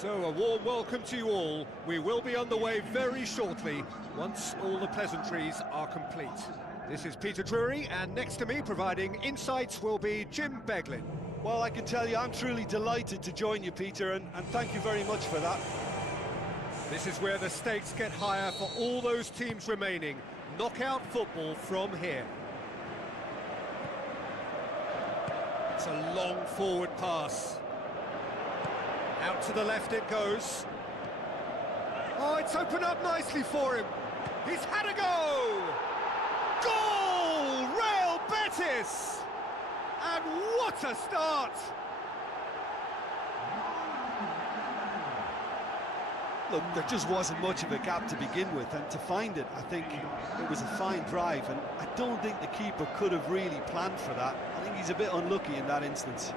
So, a warm welcome to you all. We will be on the way very shortly, once all the pleasantries are complete. This is Peter Drury, and next to me, providing insights, will be Jim Beglin. Well, I can tell you, I'm truly delighted to join you, Peter, and thank you very much for that. This is where the stakes get higher for all those teams remaining. Knockout football from here. It's a long forward pass. Out to the left it goes. Oh, it's opened up nicely for him. He's had a go! Goal! Real Betis! And what a start! Look, there just wasn't much of a gap to begin with, and to find it, I think it was a fine drive, and I don't think the keeper could have really planned for that. I think he's a bit unlucky in that instance.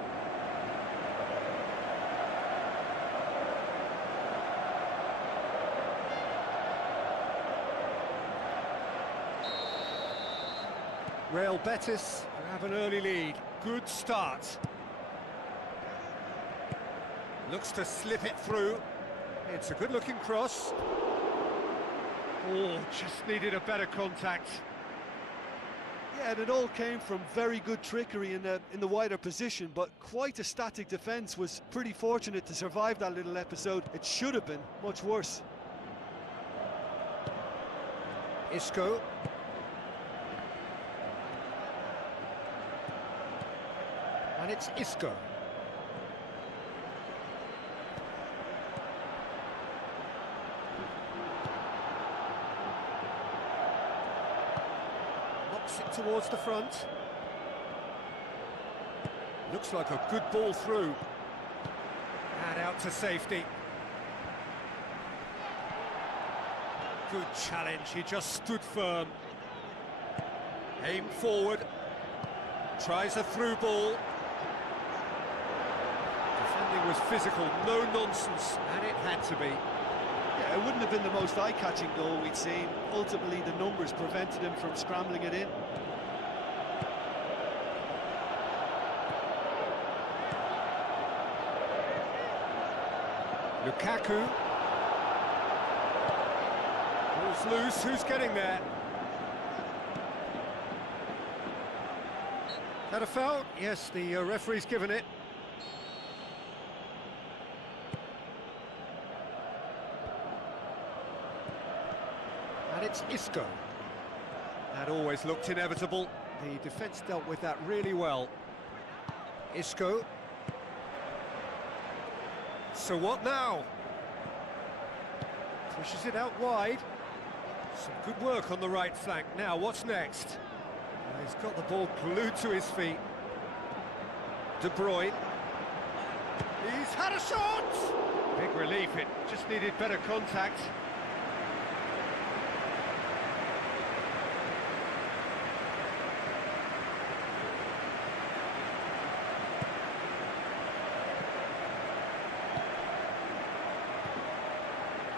Real Betis have an early lead. Good start. Looks to slip it through. It's a good-looking cross. Oh, just needed a better contact. Yeah, and it all came from very good trickery in the wider position, but quite a static defence. Was pretty fortunate to survive that little episode. It should have been much worse. Isco. And it's Isco. Knocks it towards the front. Looks like a good ball through. And out to safety. Good challenge, he just stood firm. Aim forward. Tries a through ball. Defending was physical, no nonsense, and it had to be. Yeah, it wouldn't have been the most eye-catching goal we'd seen. Ultimately, the numbers prevented him from scrambling it in. Lukaku. Ball's loose, who's getting there? That a foul? Yes, the referee's given it. And it's Isco. That always looked inevitable. The defence dealt with that really well. Isco. So what now? Pushes it out wide. Some good work on the right flank. Now, what's next? He's got the ball glued to his feet. De Bruyne. He's had a shot! Big relief, it just needed better contact.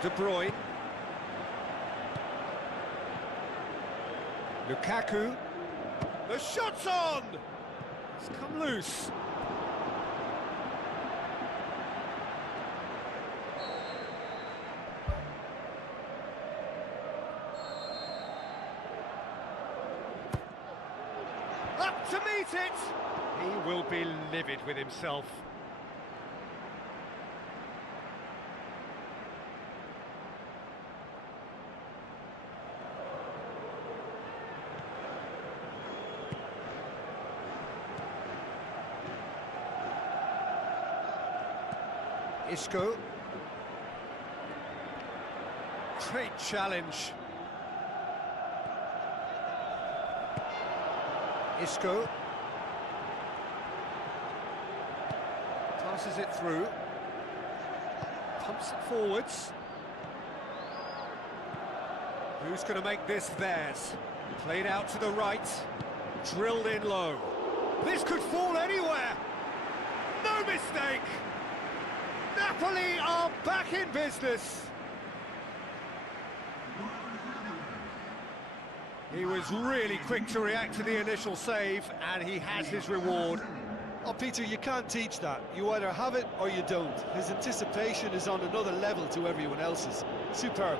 De Bruyne. Lukaku. The shot's on! It's come loose. Up to meet it! He will be livid with himself. Isco. Great challenge. Isco. Passes it through. Pumps it forwards. Who's going to make this theirs? Played out to the right. Drilled in low. This could fall anywhere. No mistake. Napoli are back in business. He was really quick to react to the initial save, and he has his reward. Oh, Peter, you can't teach that. You either have it or you don't. His anticipation is on another level to everyone else's. Superb.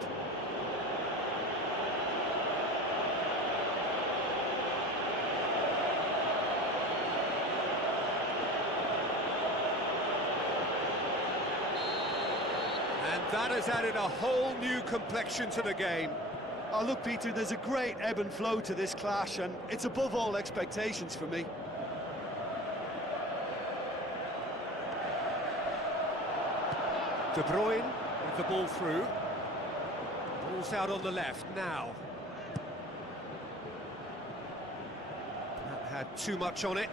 And that has added a whole new complexion to the game. Oh, look, Peter, there's a great ebb and flow to this clash, and it's above all expectations for me. De Bruyne with the ball through. Ball's out on the left now. That had too much on it.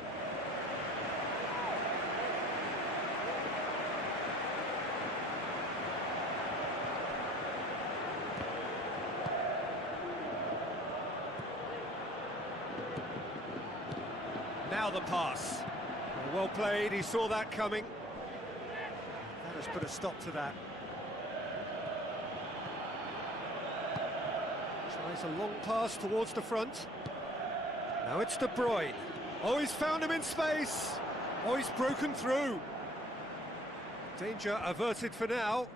Now the pass. Well played, he saw that coming. That has put a stop to that. Tries a long pass towards the front. Now it's De Bruyne. Oh, he's found him in space. Oh, he's broken through. Danger averted for now.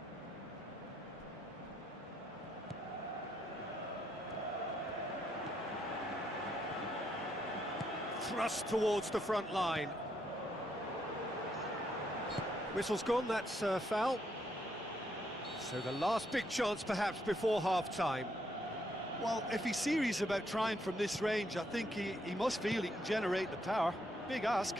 Thrust towards the front line. Whistle's gone, that's foul. So the last big chance perhaps before half-time. Well, if he's serious about trying from this range, I think he must feel he can generate the power. Big ask.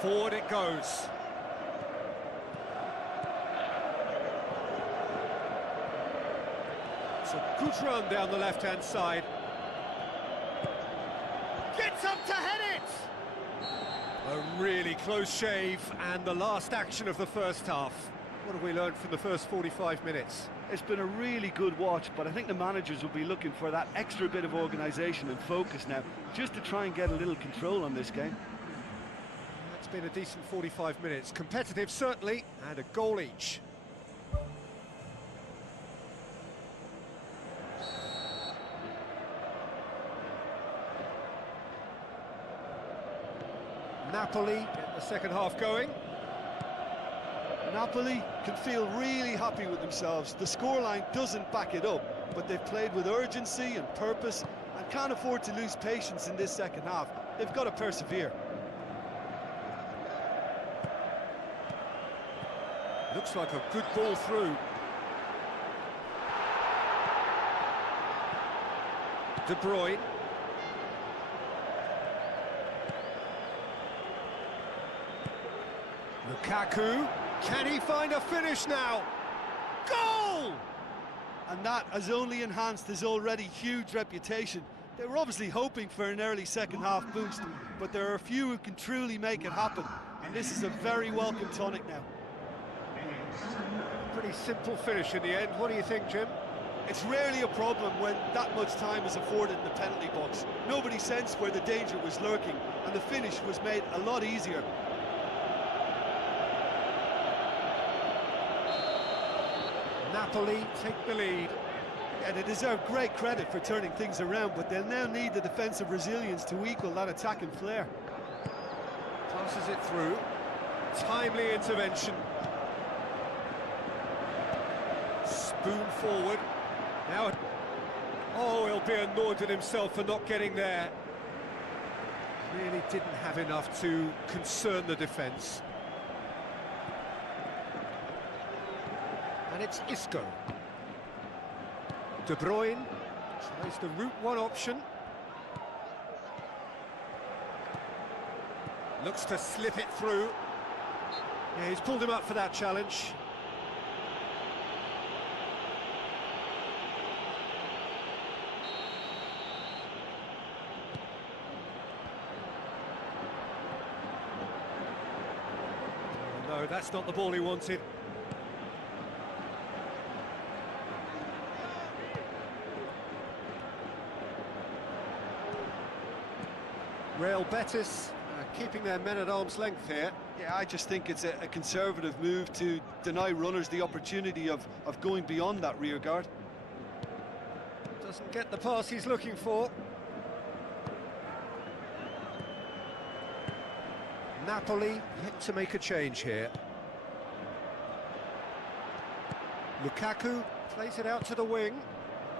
Forward it goes. It's a good run down the left-hand side. Gets up to head it! A really close shave, and the last action of the first half. What have we learned from the first 45 minutes? It's been a really good watch, but I think the managers will be looking for that extra bit of organisation and focus now, just to try and get a little control on this game. It's been a decent 45 minutes. Competitive, certainly, and a goal each. Napoli get the second half going. Napoli can feel really happy with themselves. The scoreline doesn't back it up, but they've played with urgency and purpose and can't afford to lose patience in this second half. They've got to persevere. Looks like a good ball through. De Bruyne. Lukaku. Can he find a finish now? Goal! And that has only enhanced his already huge reputation. They were obviously hoping for an early second half boost, but there are a few who can truly make it happen, and this is a very welcome tonic now. Pretty simple finish in the end. What do you think, Jim? It's rarely a problem when that much time is afforded in the penalty box. Nobody sensed where the danger was lurking, and the finish was made a lot easier. Napoli take the lead. Yeah, they deserve great credit for turning things around, but they'll now need the defensive resilience to equal that attacking flair. Passes it through. Timely intervention. Spoon forward. Now, oh, he'll be annoyed with himself for not getting there. Really didn't have enough to concern the defence. And it's Isco. De Bruyne tries the route one option. Looks to slip it through. Yeah, he's pulled him up for that challenge. No, that's not the ball he wanted. Real Betis keeping their men at arm's length here. Yeah, I just think it's a conservative move to deny runners the opportunity of going beyond that rear guard. Doesn't get the pass he's looking for. Napoli yet to make a change here. Lukaku plays it out to the wing.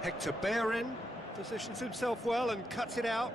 Hector Bellerin positions himself well and cuts it out.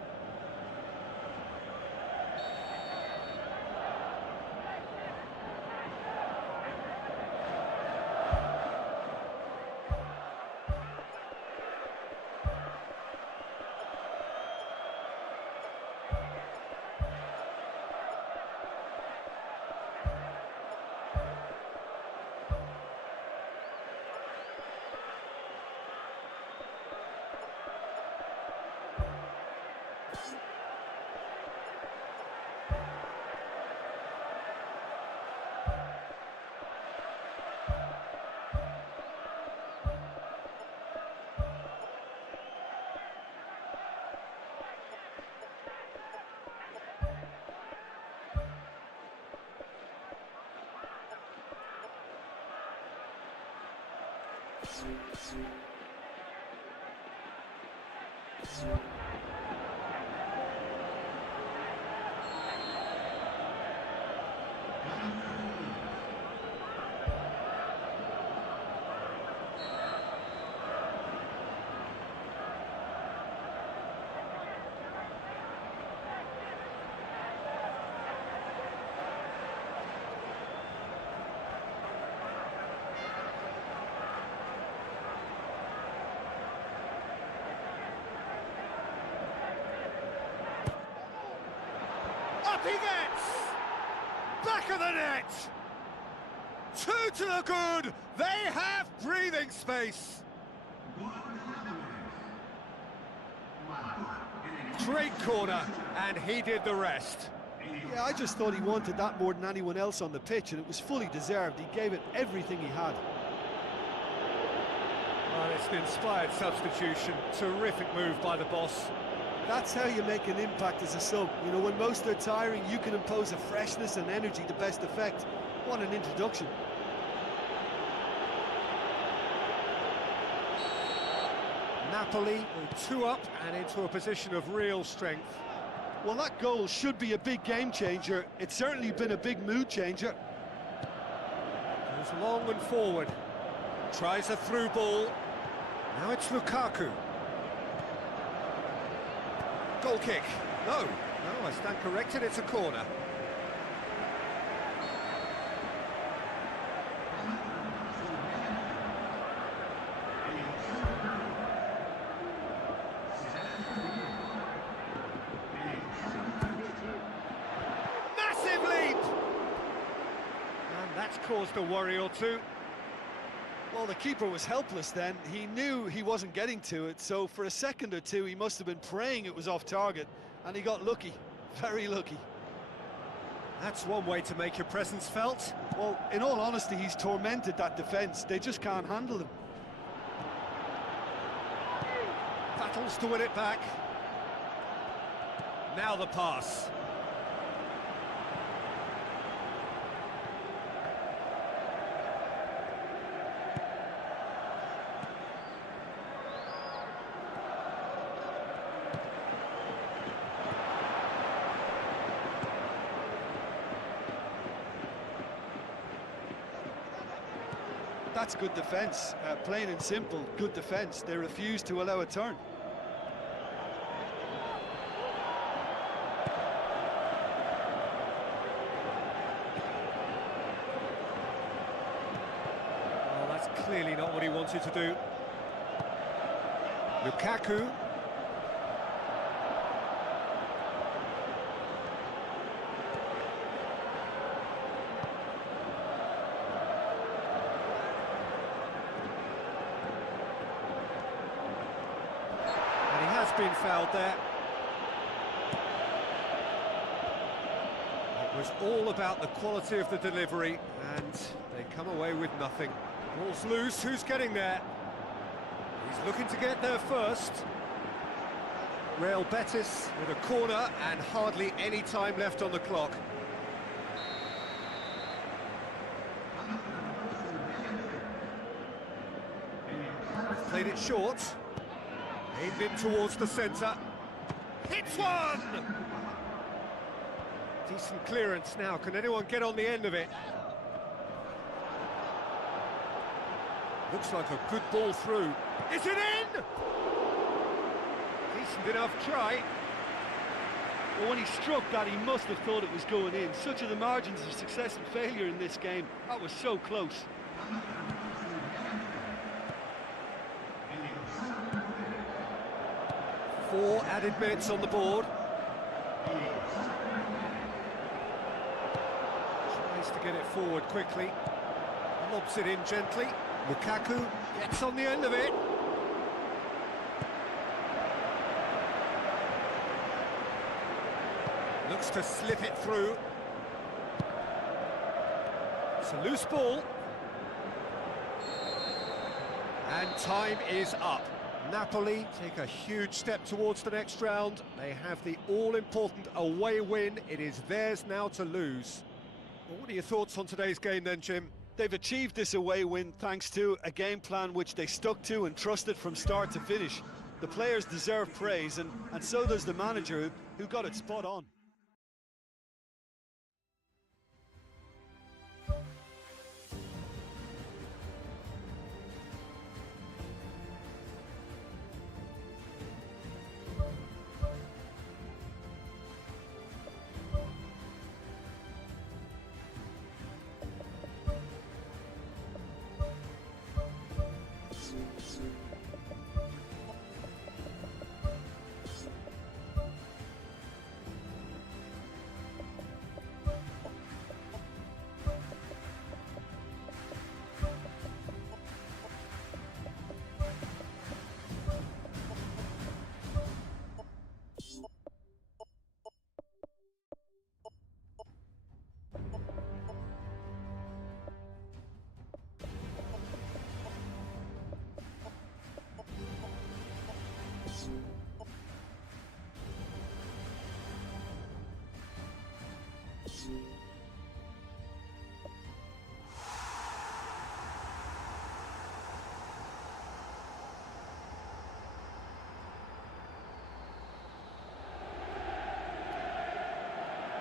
Up he gets! Back of the net! Two to the good! They have breathing space! Great corner, and he did the rest. Yeah, I just thought he wanted that more than anyone else on the pitch, and it was fully deserved. He gave it everything he had. Well, it's an inspired substitution. Terrific move by the boss. That's how you make an impact as a sub. You know, when most are tiring, you can impose a freshness and energy to best effect. What an introduction. Napoli were 2 up and into a position of real strength. Well, that goal should be a big game changer. It's certainly been a big mood changer. Goes long and forward. Tries a through ball. Now it's Lukaku. Goal kick. No, I stand corrected, it's a corner. Massive leap! And that's caused a worry or two. Well, the keeper was helpless then. He knew he wasn't getting to it, so for a second or two he must have been praying it was off target, and he got lucky, very lucky. That's one way to make your presence felt. Well, in all honesty, he's tormented that defence. They just can't handle him. Battles to win it back. Now the pass. That's good defence, plain and simple, good defence. They refuse to allow a turn. Well, that's clearly not what he wanted to do. Lukaku. Been fouled there. It was all about the quality of the delivery, and they come away with nothing. Ball's loose, who's getting there? He's looking to get there first. Real Betis with a corner and hardly any time left on the clock. He's played it short. Aimed in towards the centre. Hits one! Decent clearance now. Can anyone get on the end of it? Looks like a good ball through. Is it in? Decent enough try. Well, when he struck that, he must have thought it was going in. Such are the margins of success and failure in this game. That was so close. Four added minutes on the board. Tries to get it forward quickly. Lobs it in gently. Lukaku gets on the end of it. Looks to slip it through. It's a loose ball. And time is up. Napoli take a huge step towards the next round. They have the all-important away win. It is theirs now to lose. Well, what are your thoughts on today's game then, Jim? They've achieved this away win thanks to a game plan which they stuck to and trusted from start to finish. The players deserve praise, and so does the manager, who got it spot on.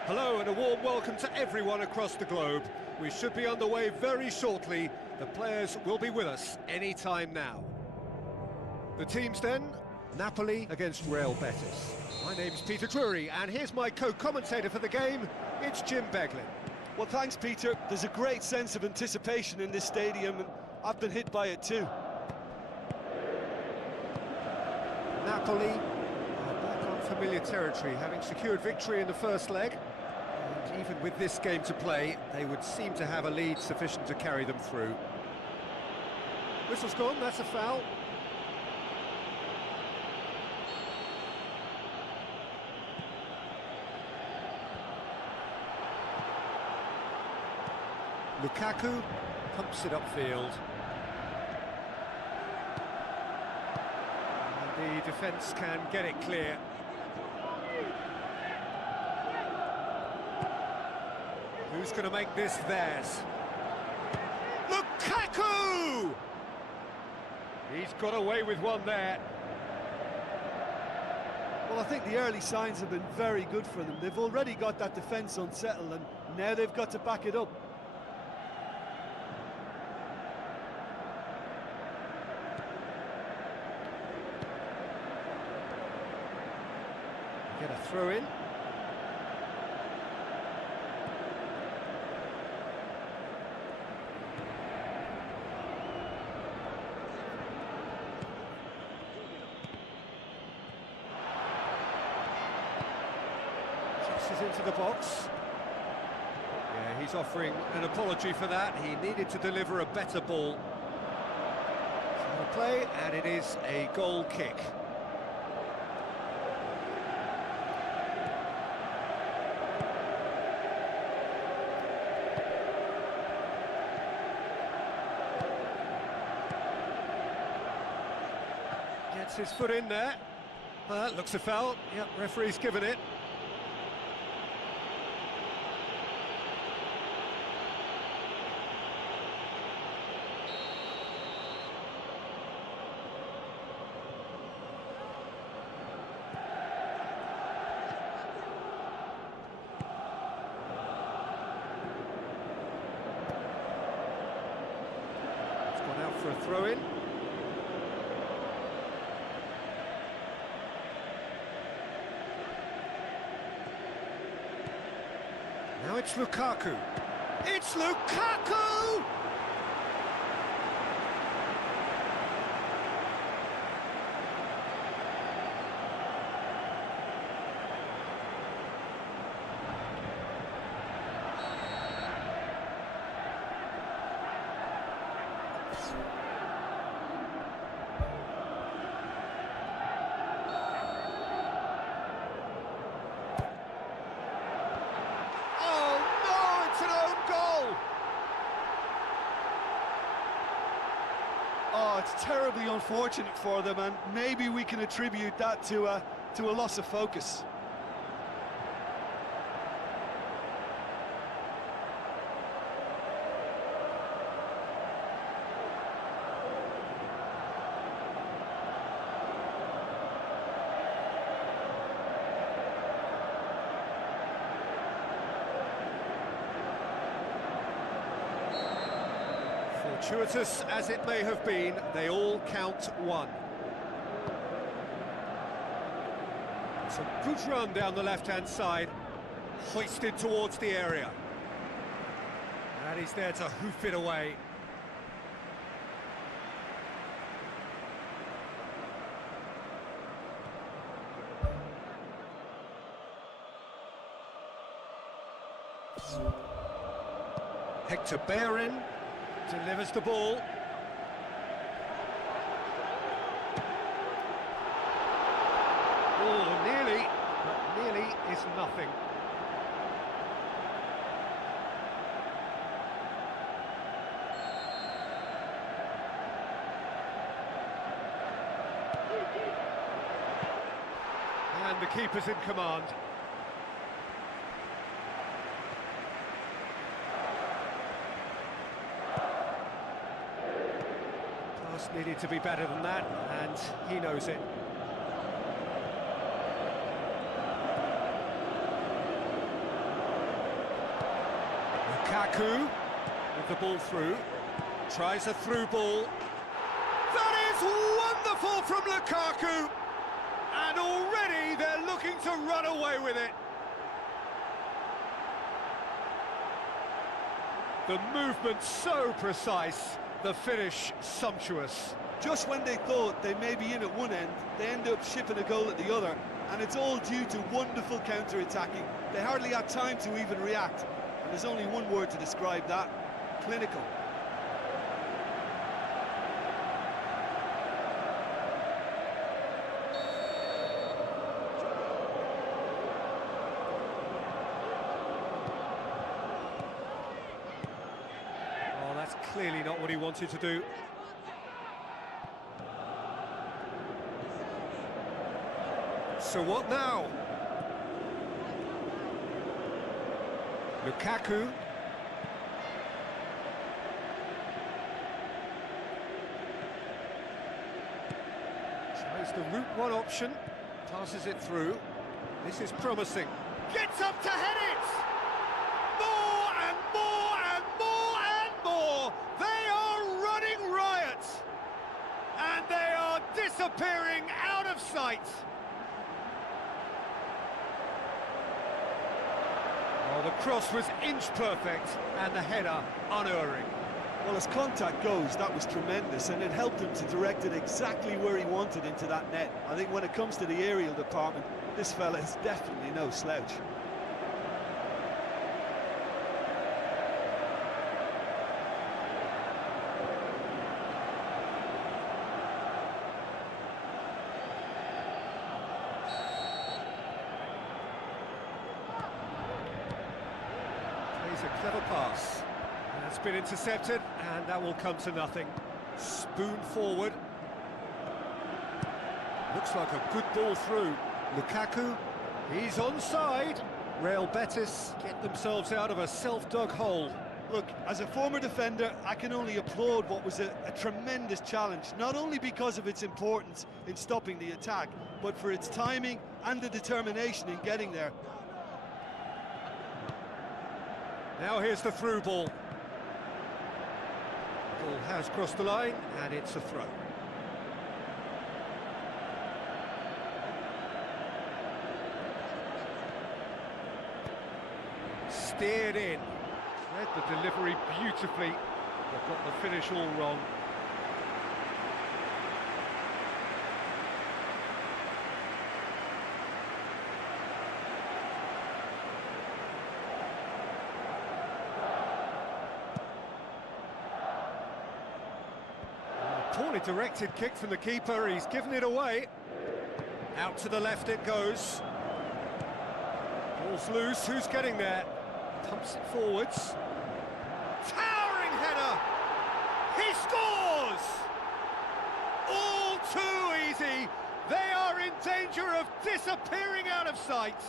Hello and a warm welcome to everyone across the globe. We should be underway very shortly. The players will be with us any time now. The teams then, Napoli against Real Betis. My name's Peter Drury and here's my co-commentator for the game, it's Jim Beglin. Well, thanks, Peter. There's a great sense of anticipation in this stadium, and I've been hit by it too. Napoli are back on familiar territory, having secured victory in the first leg. And even with this game to play, they would seem to have a lead sufficient to carry them through. Whistle's gone, that's a foul. Lukaku pumps it upfield. And the defence can get it clear. Who's going to make this theirs? Lukaku! He's got away with one there. Well, I think the early signs have been very good for them. They've already got that defence unsettled, and now they've got to back it up. Get a throw in. Chases into the box. Yeah, he's offering an apology for that. He needed to deliver a better ball. So the play, and it is a goal kick. Gets his foot in there. Looks a foul. Yep, referee's given it. It's gone out for a throw-in. Now it's Lukaku. It's Lukaku! Oh, it's terribly unfortunate for them, and maybe we can attribute that to a loss of focus. Fortuitous as it may have been, they all count one. It's a good run down the left-hand side, hoisted towards the area. And he's there to hoof it away. Hector Bellerin delivers the ball. Oh, nearly, but nearly is nothing. And the keeper's in command. Needed to be better than that, and he knows it. Lukaku with the ball through, tries a through ball. That is wonderful from Lukaku, and already they're looking to run away with it. The movement so precise. The finish sumptuous. Just when they thought they may be in at one end, they end up shipping a goal at the other, and it's all due to wonderful counter-attacking. They hardly had time to even react, and there's only one word to describe that: clinical. Clearly not what he wanted to do. So what now? Lukaku. Tries the route one option, passes it through. This is promising. Gets up to head it! More and more and more and more! They are running riot! And they are disappearing out of sight! Oh, the cross was inch perfect and the header unerring. Well, as contact goes, that was tremendous, and it helped him to direct it exactly where he wanted into that net. I think when it comes to the aerial department, this fella is definitely no slouch. Plays a clever pass. It's been intercepted, and that will come to nothing. Spoon forward. Looks like a good ball through. Lukaku, he's onside. Real Betis get themselves out of a self-dug hole. Look, as a former defender, I can only applaud what was a tremendous challenge, not only because of its importance in stopping the attack, but for its timing and the determination in getting there. Now here's the through ball. Ball has crossed the line, and it's a throw. Steered in. Read the delivery beautifully, but got the finish all wrong. Poorly directed kick from the keeper, he's given it away. Out to the left it goes. Ball's loose, who's getting there? Pumps it forwards. Towering header! He scores! All too easy! They are in danger of disappearing out of sight!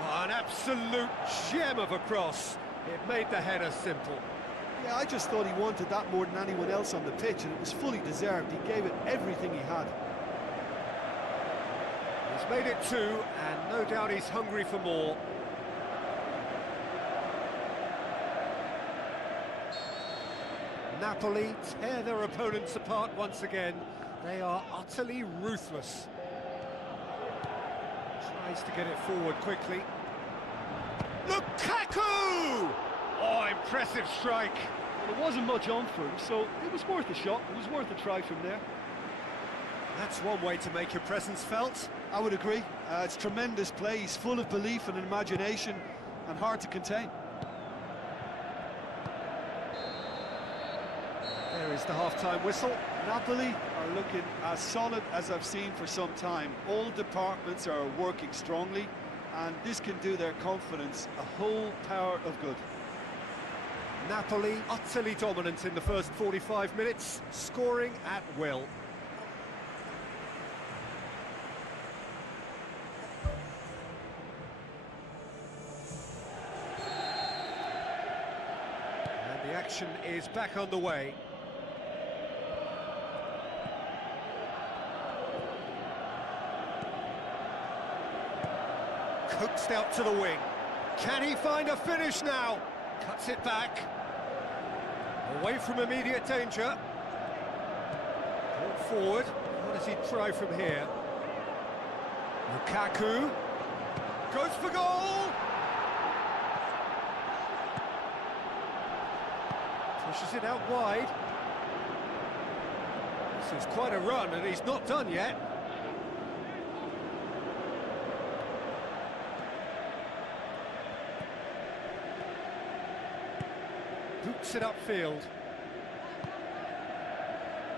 Oh, an absolute gem of a cross. It made the header simple. Yeah, I just thought he wanted that more than anyone else on the pitch, and it was fully deserved. He gave it everything he had. He's made it 2, and no doubt he's hungry for more. Napoli tear their opponents apart once again. They are utterly ruthless. Tries to get it forward quickly. Lukaku! Oh, impressive strike. Well, there wasn't much on for him, so it was worth a shot. It was worth a try from there. That's one way to make your presence felt. I would agree. It's tremendous play. He's full of belief and imagination and hard to contain. There is the half-time whistle. Napoli are looking as solid as I've seen for some time. All departments are working strongly, and this can do their confidence a whole power of good. Napoli utterly dominant in the first 45 minutes, scoring at will. And the action is back on the way. Coaxed out to the wing. Can he find a finish now? Cuts it back. Away from immediate danger. Brought forward. What does he try from here? Lukaku. Goes for goal! Pushes it out wide. This is quite a run, and he's not done yet. Boots it upfield.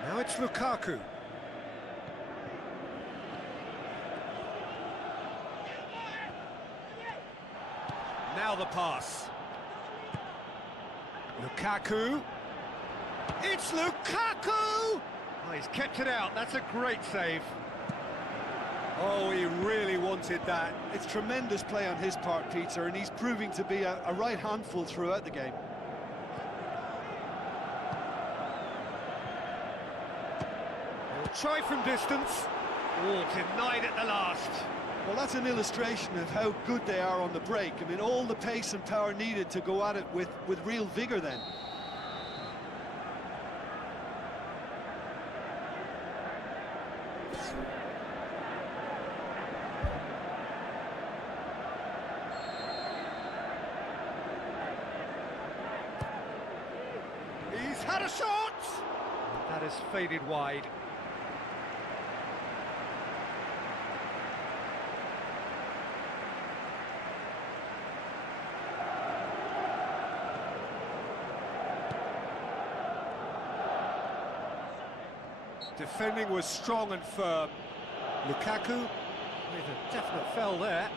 Now it's Lukaku. Now the pass. Lukaku. It's Lukaku! Oh, he's kept it out. That's a great save. Oh, he really wanted that. It's tremendous play on his part, Peter, and he's proving to be a right handful throughout the game. Try from distance. Oh, denied at the last. Well, that's an illustration of how good they are on the break. I mean, all the pace and power needed to go at it with real vigour then. He's had a shot! That has faded wide. Defending was strong and firm. Lukaku with a definite fell there.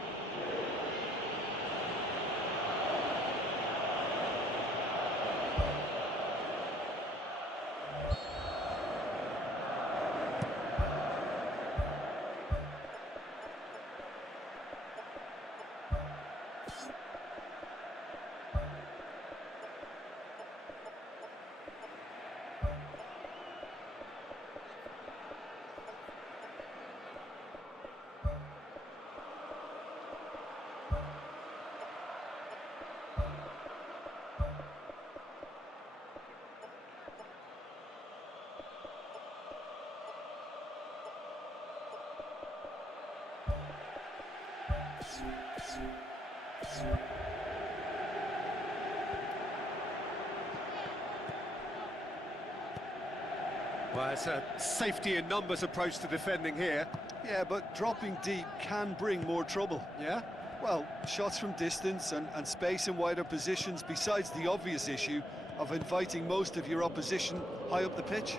Well, it's a safety in numbers approach to defending here. Yeah, but dropping deep can bring more trouble. Yeah? Well, shots from distance and space in wider positions, besides the obvious issue of inviting most of your opposition high up the pitch.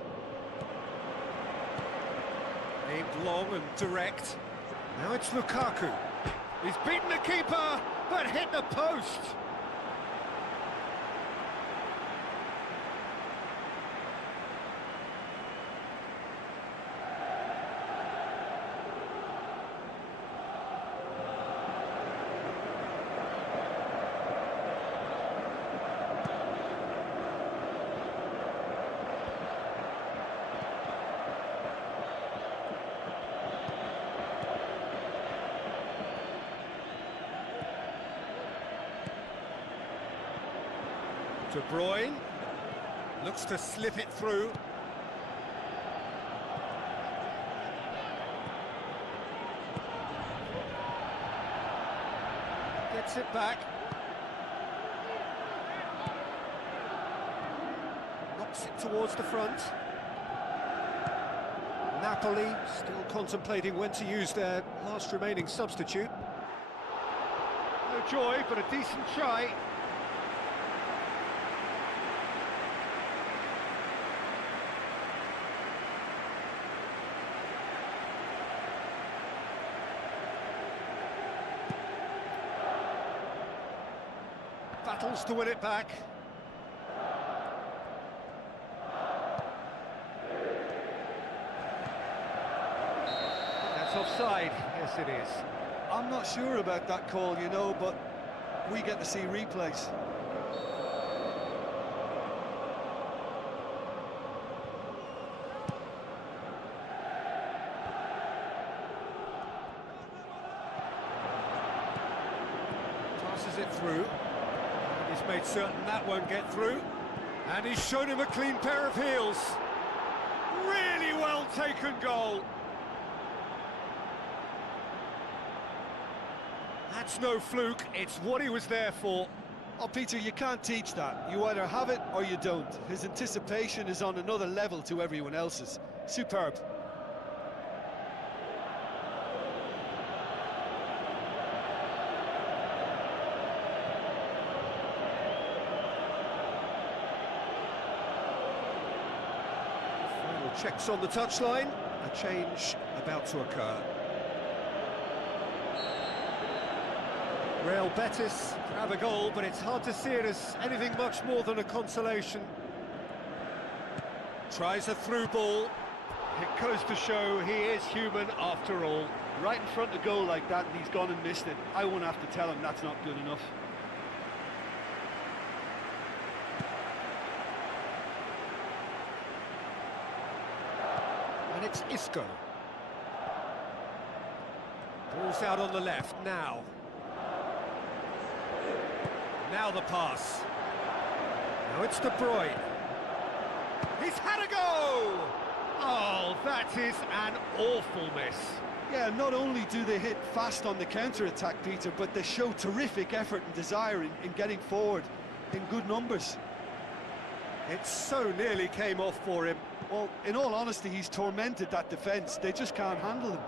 Aimed long and direct. Now it's Lukaku. He's beaten the keeper, but hit the post. De Bruyne looks to slip it through. Gets it back. Knocks it towards the front. Napoli still contemplating when to use their last remaining substitute. No joy, but a decent try. Battles to win it back. That's offside. Yes, it is. I'm not sure about that call, you know, but we get to see replays. Passes it through. He's made certain that won't get through, and he's shown him a clean pair of heels. Really well taken goal. That's no fluke, it's what he was there for. Oh, Peter, you can't teach that. You either have it or you don't. His anticipation is on another level to everyone else's. Superb. Checks on the touchline, a change about to occur. Real Betis have a goal, but it's hard to see it as anything much more than a consolation. Tries a through ball. It goes to show he is human after all. Right in front of goal like that, and he's gone and missed it. I won't have to tell him that's not good enough. And it's Isco. Ball's out on the left now. Now the pass. Now it's De Bruyne. He's had a go! Oh, that is an awful miss. Yeah, not only do they hit fast on the counter-attack, Peter, but they show terrific effort and desire in getting forward in good numbers. It so nearly came off for him. Well, in all honesty, he's tormented that defence. They just can't handle him.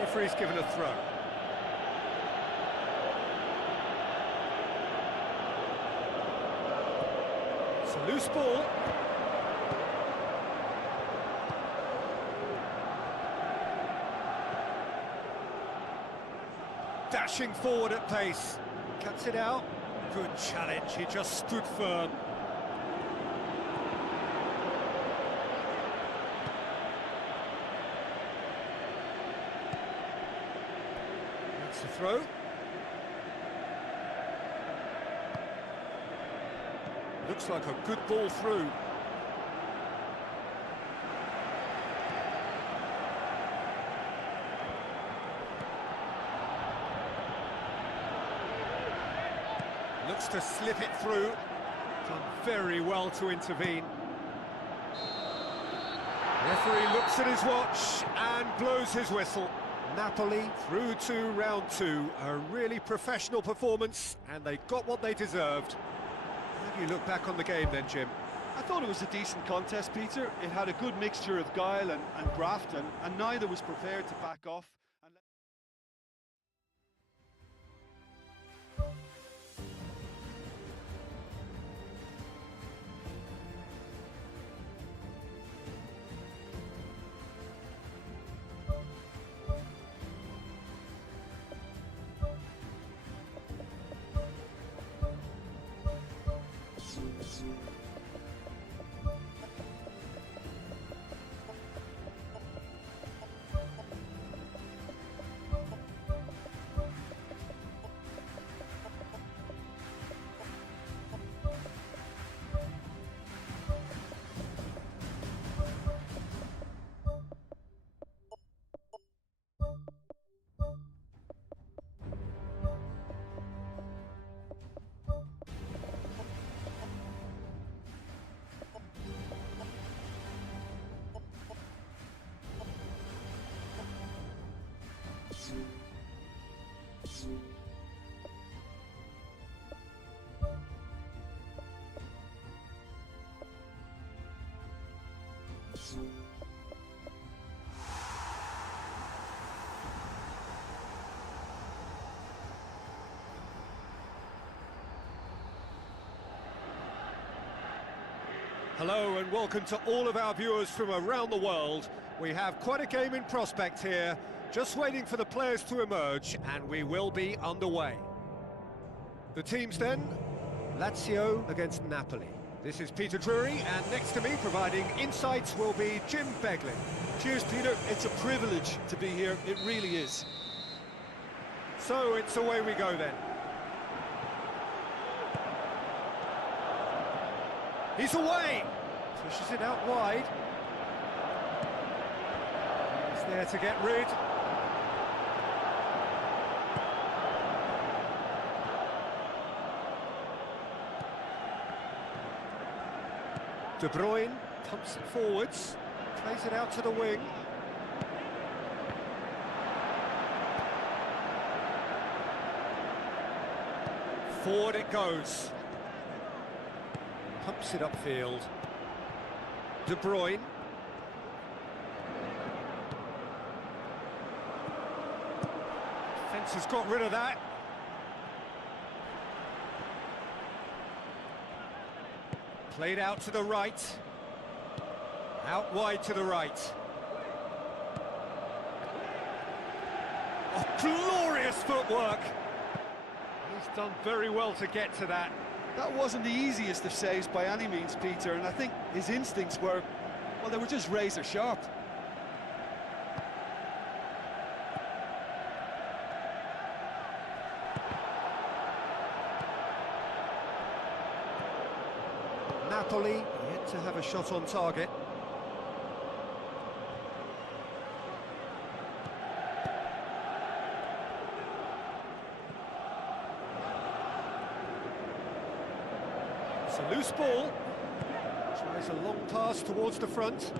Referee's given a throw. It's a loose ball. Dashing forward at pace. Cuts it out. Good challenge. He just stood firm. That's the throw. Looks like a good ball through. Looks to slip it through. Done very well to intervene. Referee looks at his watch and blows his whistle. Napoli through to round two. A really professional performance, and they got what they deserved. How do you look back on the game then, Jim? I thought it was a decent contest, Peter. It had a good mixture of guile and graft, and neither was prepared to back off. Hello and welcome to all of our viewers from around the world. We have quite a game in prospect here, just waiting for the players to emerge, and we will be underway. The teams then, Lazio against Napoli. This is Peter Drury, and next to me providing insights will be Jim Beglin. Cheers, Peter. It's a privilege to be here. It really is. So it's away we go then. He's away! Pushes it out wide. He's there to get rid. De Bruyne pumps it forwards, plays it out to the wing. Forward it goes. Pumps it upfield. De Bruyne. Defence has got rid of that. Played out to the right. Out wide to the right. Oh, glorious footwork! He's done very well to get to that. That wasn't the easiest of saves by any means, Peter, and I think his instincts were, well, they were just razor sharp. Napoli yet to have a shot on target. It's a loose ball. Tries a long pass towards the front.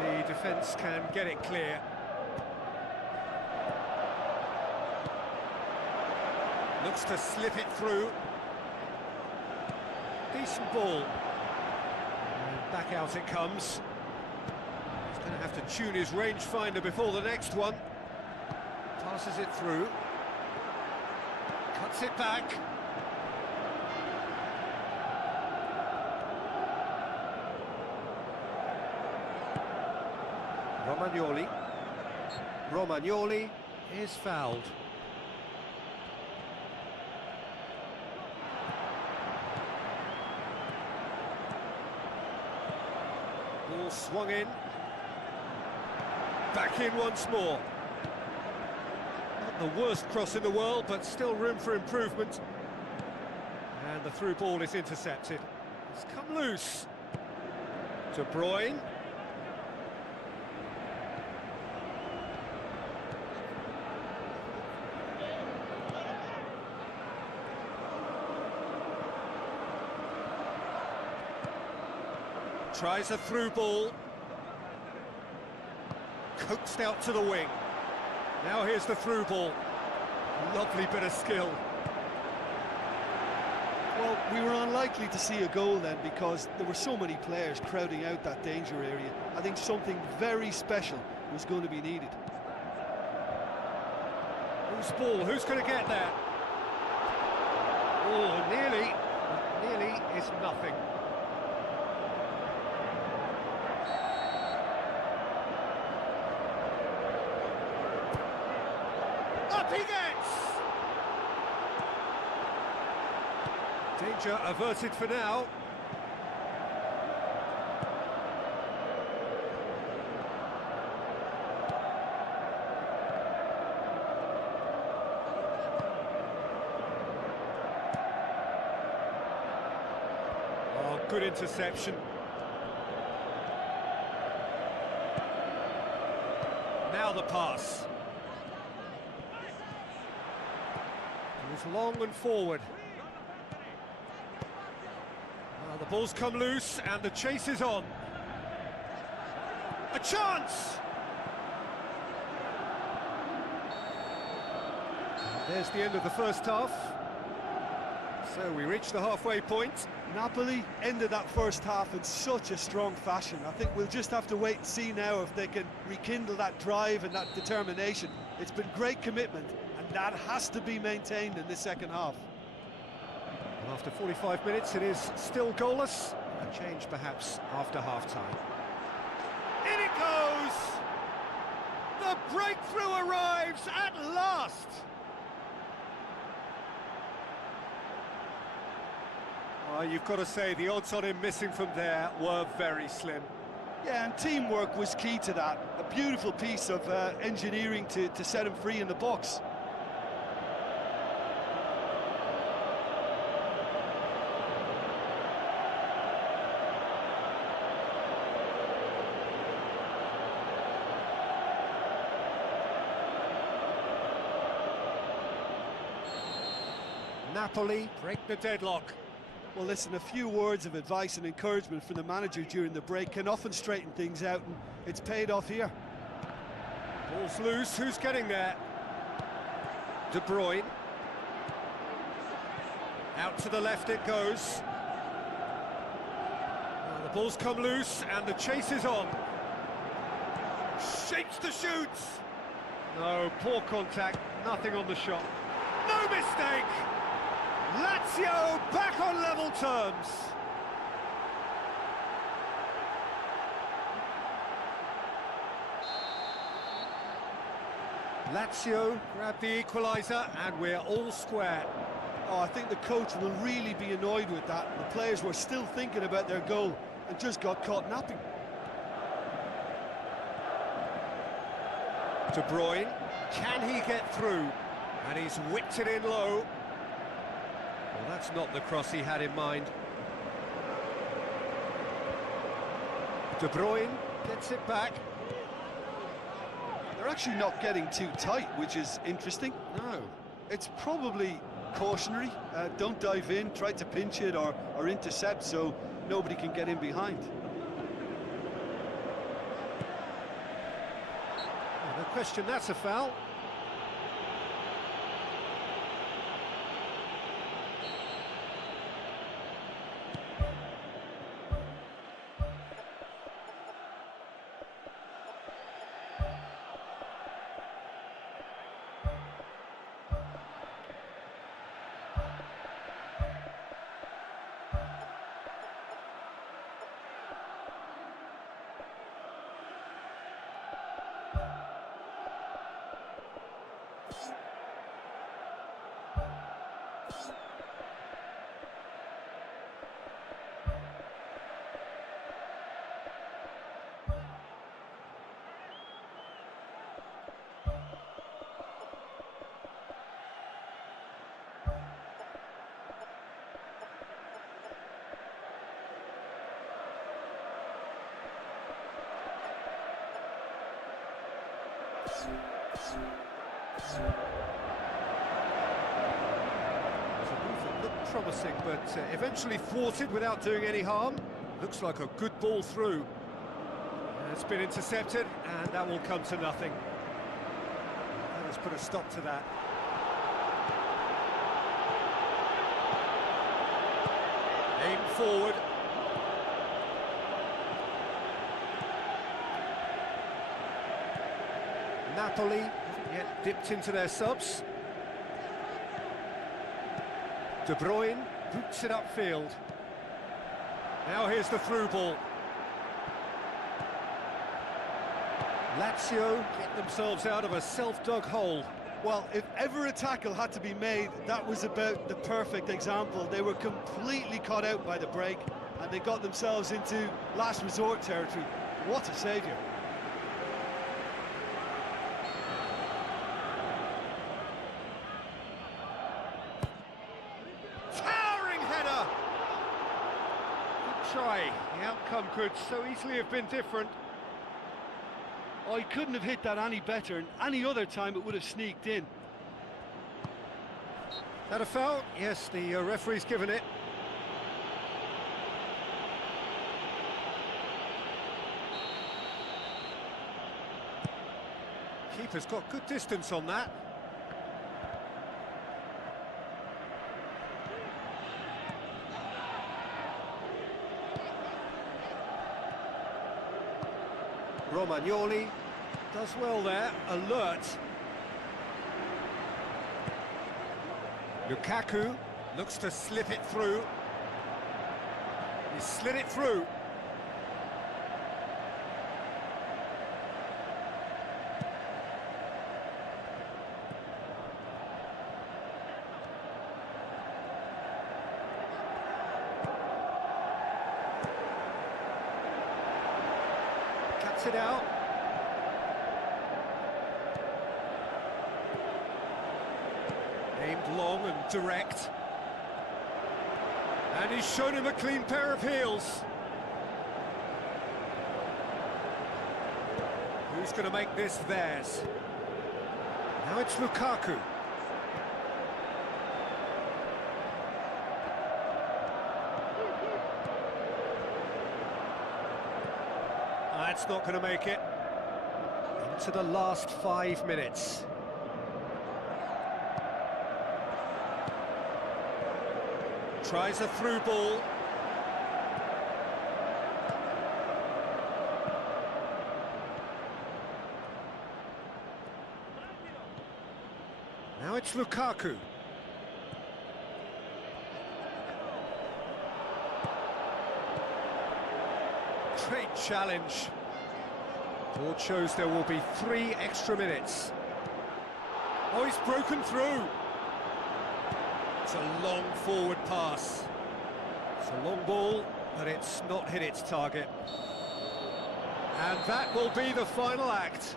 And the defence can get it clear. Looks to slip it through. Decent ball. And back out it comes. He's going to have to tune his rangefinder before the next one. Passes it through. Cuts it back. Romagnoli is fouled. Ball swung in. Back in once more. Not the worst cross in the world, but still room for improvement. And the through ball is intercepted. It's come loose. De Bruyne. Tries a through ball. Coaxed out to the wing. Now here's the through ball. Lovely bit of skill. Well, we were unlikely to see a goal then because there were so many players crowding out that danger area. I think something very special was going to be needed. Whose ball? Who's going to get that? Oh, nearly. Nearly is nothing. Up he gets! Danger averted for now. Oh, good interception. Now the pass. It's long and forward. Well, the ball's come loose and the chase is on. A chance! And there's the end of the first half. So we reach the halfway point. Napoli ended that first half in such a strong fashion. I think we'll just have to wait and see now if they can rekindle that drive and that determination. It's been great commitment, and that has to be maintained in the second half. And after 45 minutes, it is still goalless. A change perhaps after half-time. In it goes! The breakthrough arrives at last! You've got to say, the odds on him missing from there were very slim. Yeah, and teamwork was key to that. A beautiful piece of engineering to set him free in the box. Napoli break the deadlock. Well, listen, a few words of advice and encouragement from the manager during the break can often straighten things out, and it's paid off here. Ball's loose, who's getting there? De Bruyne. Out to the left it goes. Well, the ball's come loose and the chase is on. Shapes to shoot! No, poor contact, nothing on the shot. No mistake! Lazio back on level terms. Lazio grab the equaliser and we're all square. Oh, I think the coach will really be annoyed with that. The players were still thinking about their goal and just got caught napping. De Bruyne, can he get through? And he's whipped it in low. Well, that's not the cross he had in mind. De Bruyne gets it back. They're actually not getting too tight, which is interesting. No. It's probably cautionary. Don't dive in, try to pinch it or intercept so nobody can get in behind. No question, that's a foul. It looked promising, but eventually thwarted without doing any harm. Looks like a good ball through. It's been intercepted, and that will come to nothing. Let's put a stop to that. Aim forward. Napoli haven't yet dipped into their subs. De Bruyne boots it upfield. Now here's the through ball. Lazio get themselves out of a self-dug hole. Well, if ever a tackle had to be made, that was about the perfect example. They were completely caught out by the break, and they got themselves into last resort territory. What a saviour. Towering header! Good try. The outcome could so easily have been different. Oh, he couldn't have hit that any better, and any other time it would have sneaked in. That a foul? Yes, the referee's given it. Keeper's got good distance on that. Romagnoli does well there, alert. Lukaku looks to slip it through. He slid it through. Cuts it out. Aimed long and direct. And he's shown him a clean pair of heels. Who's going to make this theirs? Now it's Lukaku. That's not going to make it. Into the last 5 minutes. Tries a through ball. Now it's Lukaku. Great challenge. Board shows there will be 3 extra minutes. Oh, he's broken through. It's a long forward pass. It's a long ball, but it's not hit its target. And that will be the final act.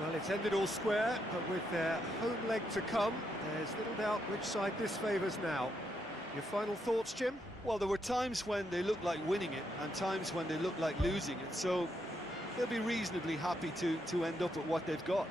Well, it's ended all square, but with their home leg to come, there's little doubt which side this favours now. Your final thoughts, Jim? Well, there were times when they looked like winning it and times when they looked like losing it, so they'll be reasonably happy to end up with what they've got.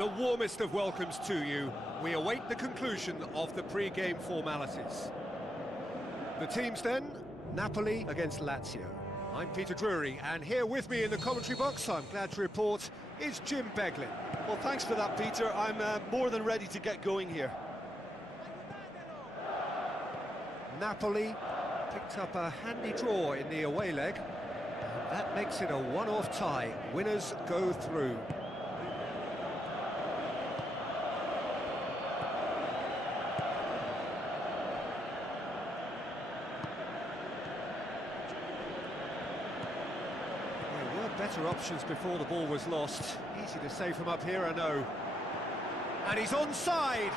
the warmest of welcomes to you. We await the conclusion of the pre-game formalities. The teams then, Napoli against Lazio. I'm Peter Drury, and here with me in the commentary box, I'm glad to report, is Jim Beglin. Well, thanks for that, Peter. I'm more than ready to get going here. Napoli picked up a handy draw in the away leg. And that makes it a one-off tie. Winners go through. There were better options before the ball was lost. Easy to say from up here, I know. And he's onside.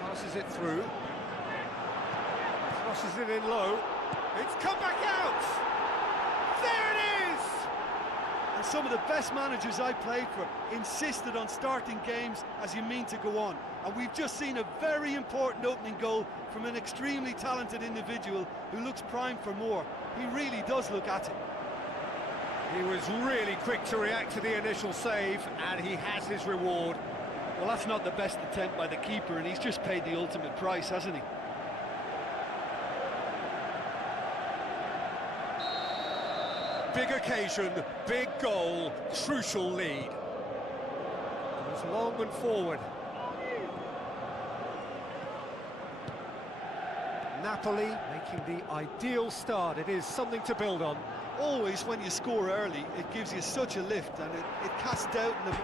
Passes it through. Crosses it in low. It's come back out! There it is! And some of the best managers I played for insisted on starting games as you mean to go on. And we've just seen a very important opening goal from an extremely talented individual who looks primed for more. He really does look at it. He was really quick to react to the initial save, and he has his reward. Well, that's not the best attempt by the keeper, and he's just paid the ultimate price, hasn't he? Big occasion, big goal, crucial lead. It was long and forward. Napoli making the ideal start. It is something to build on. Always, when you score early, it gives you such a lift, and it casts doubt in the...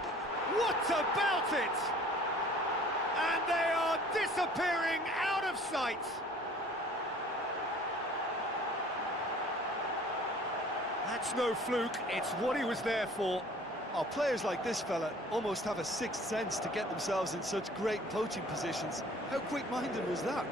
What about it? And they are disappearing out of sight. That's no fluke, it's what he was there for. Oh, players like this fella almost have a sixth sense to get themselves in such great poaching positions. How quick-minded was that?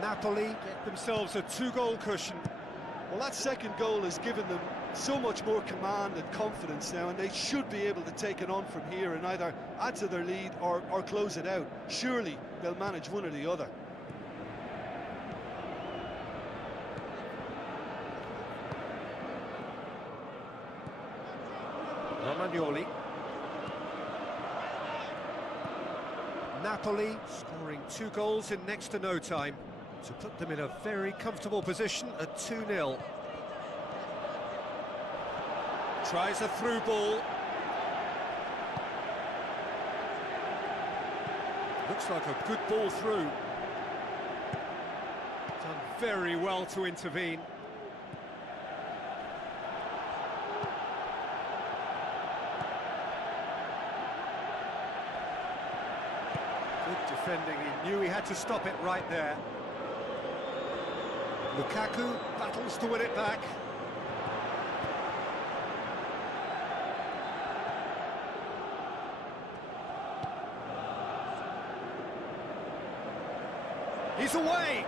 Napoli get themselves a two-goal cushion. Well, that second goal has given them so much more command and confidence now, and they should be able to take it on from here and either add to their lead or close it out. Surely they'll manage one or the other. Romagnoli. Napoli scoring 2 goals in next to no time to put them in a very comfortable position at 2-0. Tries a through ball. Looks like a good ball through. Done very well to intervene. Good defending, he knew he had to stop it right there. Lukaku battles to win it back. He's away!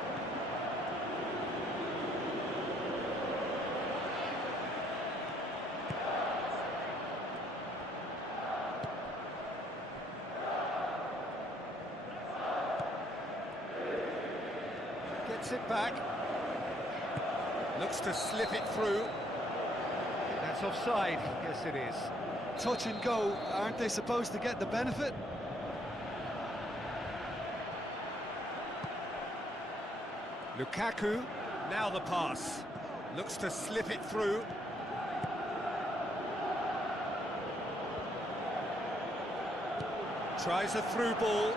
Gets it back. Looks to slip it through. That's offside. Yes, it is. Touch and go. Aren't they supposed to get the benefit? Lukaku, now the pass. Looks to slip it through. Tries a through ball.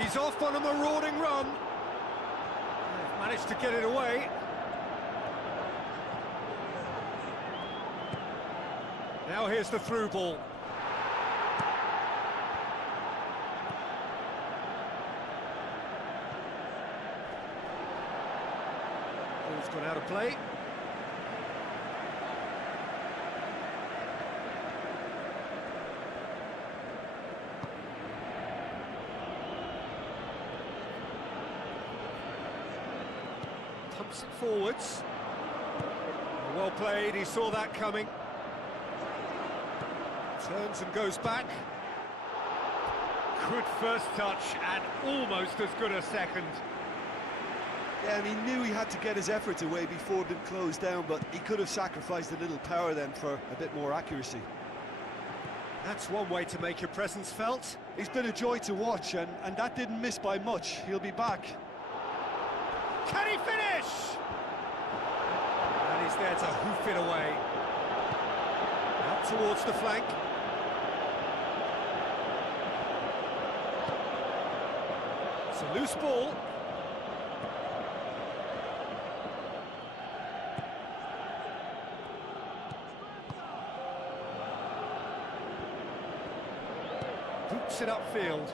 He's off on a marauding run. They've managed to get it away. Now here's the through ball. Ball's gone out of play. Pumps it forwards. Well played, he saw that coming. Turns and goes back. Good first touch and almost as good a second. Yeah, and he knew he had to get his efforts away before being closed down, but he could have sacrificed a little power then for a bit more accuracy. That's one way to make your presence felt. He's been a joy to watch, and that didn't miss by much. He'll be back. Can he finish? And he's there to hoof it away. Out towards the flank. It's a loose ball. Boots it upfield.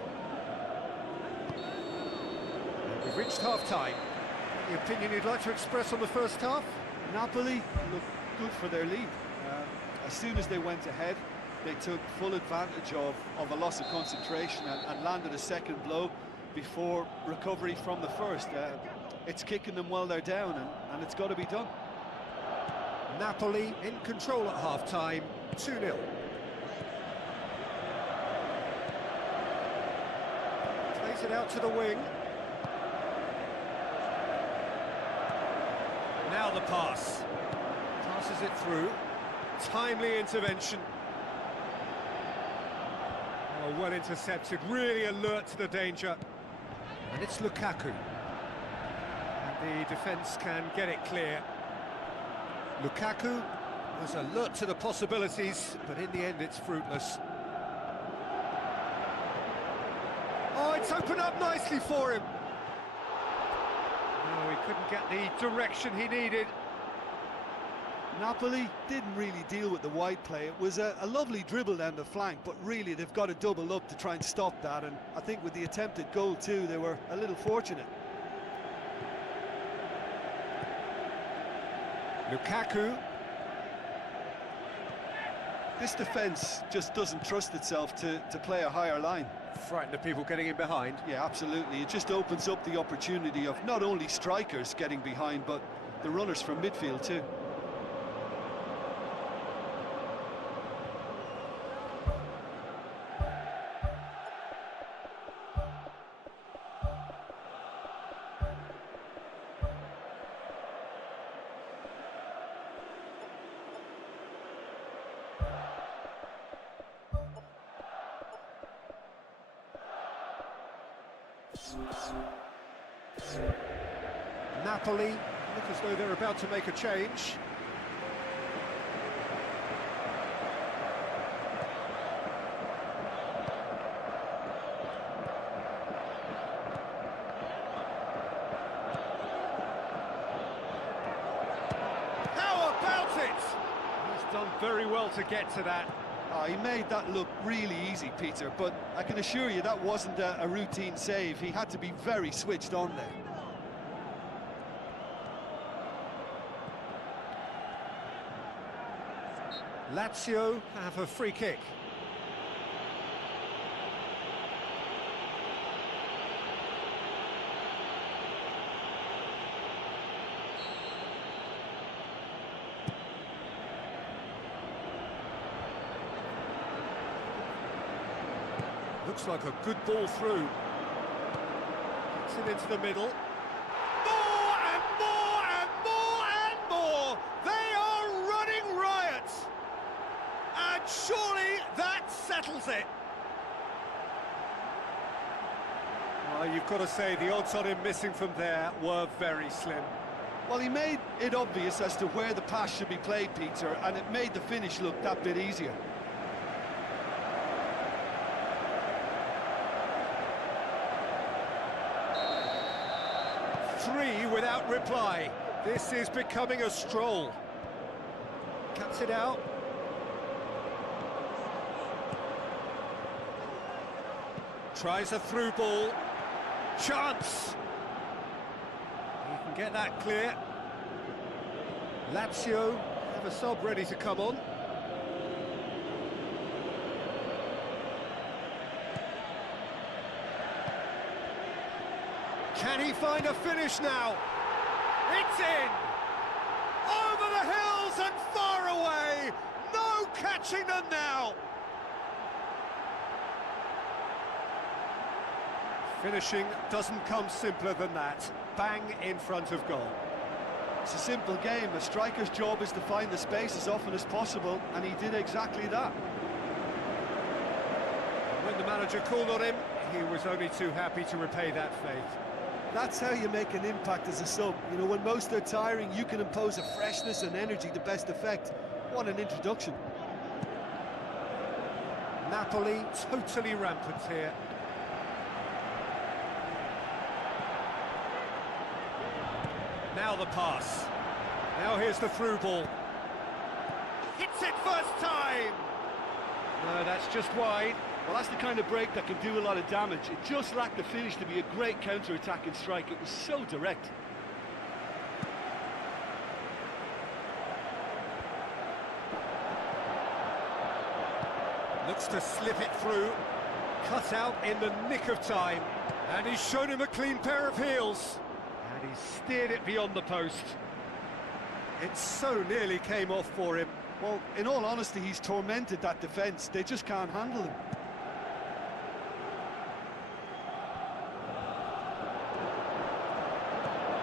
And we've reached half-time. Any opinion you'd like to express on the first half? Napoli looked good for their lead. As soon as they went ahead, they took full advantage of a loss of concentration and landed a second blow before recovery from the first. It's kicking them while they're down, and it's got to be done. Napoli in control at half-time, 2-0. Plays it out to the wing. Now the pass. Passes it through. Timely intervention. Oh, well intercepted, really alert to the danger. And it's Lukaku. And the defence can get it clear. Lukaku was alert to the possibilities, but in the end it's fruitless. Oh, it's opened up nicely for him. No, he couldn't get the direction he needed. Napoli didn't really deal with the wide play. It was a lovely dribble down the flank, but really they've got to double up to try and stop that, and I think with the attempted goal too, they were a little fortunate. Lukaku. This defence just doesn't trust itself to play a higher line. Frightened of people getting in behind. Yeah, absolutely. It just opens up the opportunity of not only strikers getting behind, but the runners from midfield too. Napoli look as though they're about to make a change. How about it? He's done very well to get to that. He made that look really easy, Peter, but I can assure you that wasn't a routine save. He had to be very switched on there. Lazio have a free kick. Looks like a good ball through. Gets it into the middle. More and more and more and more! They are running riot! And surely that settles it. Well, you've got to say the odds on him missing from there were very slim. Well, he made it obvious as to where the pass should be played, Peter, and it made the finish look that bit easier. Three without reply. This is becoming a stroll. Cuts it out. Tries a through ball. Chance! He can get that clear. Lazio have a sub ready to come on. Can he find a finish now? It's in! Over the hills and far away! No catching them now! Finishing doesn't come simpler than that. Bang in front of goal. It's a simple game. A striker's job is to find the space as often as possible, and he did exactly that. When the manager called on him, he was only too happy to repay that faith. That's how you make an impact as a sub. You know, when most are tiring, you can impose a freshness and energy to best effect. What an introduction. Napoli totally rampant here. Now the pass. Now here's the through ball. Hits it first time! No, that's just wide. Well, that's the kind of break that can do a lot of damage. It just lacked the finish to be a great counter-attacking strike. It was so direct. Looks to slip it through. Cut out in the nick of time. And he's shown him a clean pair of heels. And he's steered it beyond the post. It so nearly came off for him. Well, in all honesty, he's tormented that defence. They just can't handle him.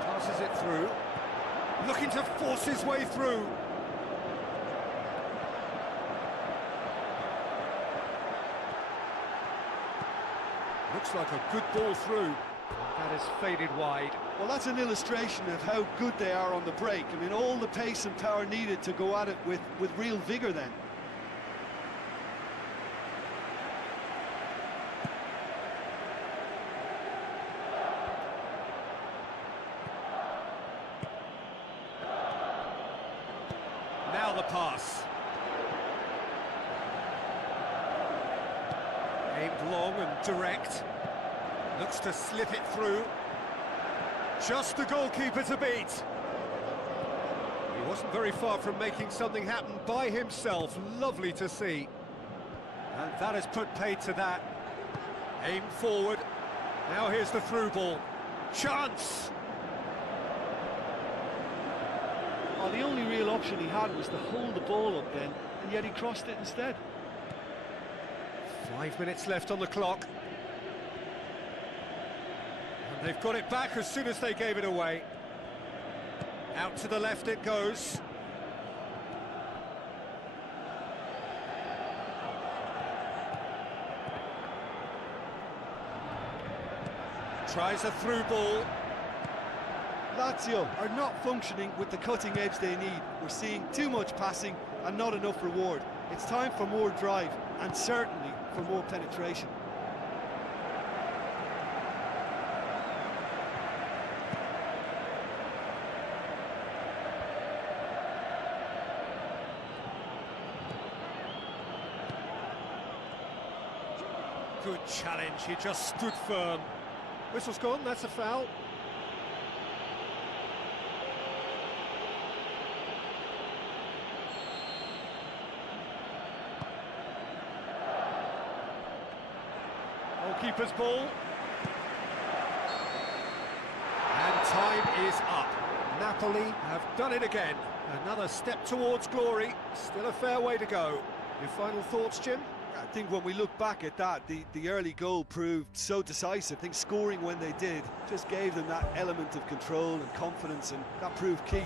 Passes it through. Looking to force his way through. Looks like a good ball through. That has faded wide. Well, that's an illustration of how good they are on the break. I mean, all the pace and power needed to go at it with real vigour then. Now the pass. Aimed long and direct. Looks to slip it through. Just the goalkeeper to beat. He wasn't very far from making something happen by himself. Lovely to see. And that has put paid to that. Aim forward. Now here's the through ball. Chance! Oh, the only real option he had was to hold the ball up then, and yet he crossed it instead. 5 minutes left on the clock. And they've got it back as soon as they gave it away. Out to the left it goes. Tries a through ball. Lazio are not functioning with the cutting edge they need. We're seeing too much passing and not enough reward. It's time for more drive and certainly for more penetration. Good challenge, he just stood firm. Whistle's gone, that's a foul. Goalkeeper's ball. And time is up. Napoli have done it again. Another step towards glory. Still a fair way to go. Your final thoughts, Jim? I think when we look back at that, the early goal proved so decisive. I think scoring when they did just gave them that element of control and confidence, and that proved key.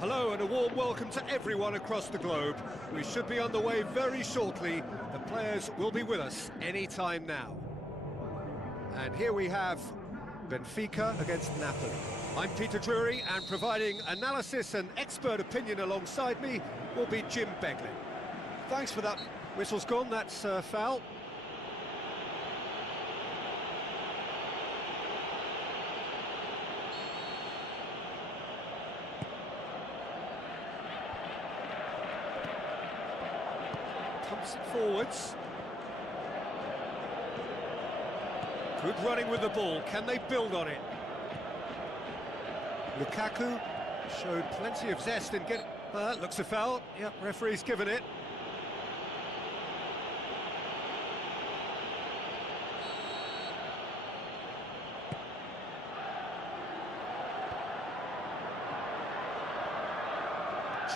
Hello and a warm welcome to everyone across the globe. We should be on the way very shortly. The players will be with us any time now. And here we have Benfica against Napoli. I'm Peter Drury, and providing analysis and expert opinion alongside me will be Jim Beglin. Thanks for that. Whistle's gone, that's foul. Pumps it forwards. Good running with the ball. Can they build on it? Lukaku showed plenty of zest in getting... That looks a foul. Yep, referee's given it.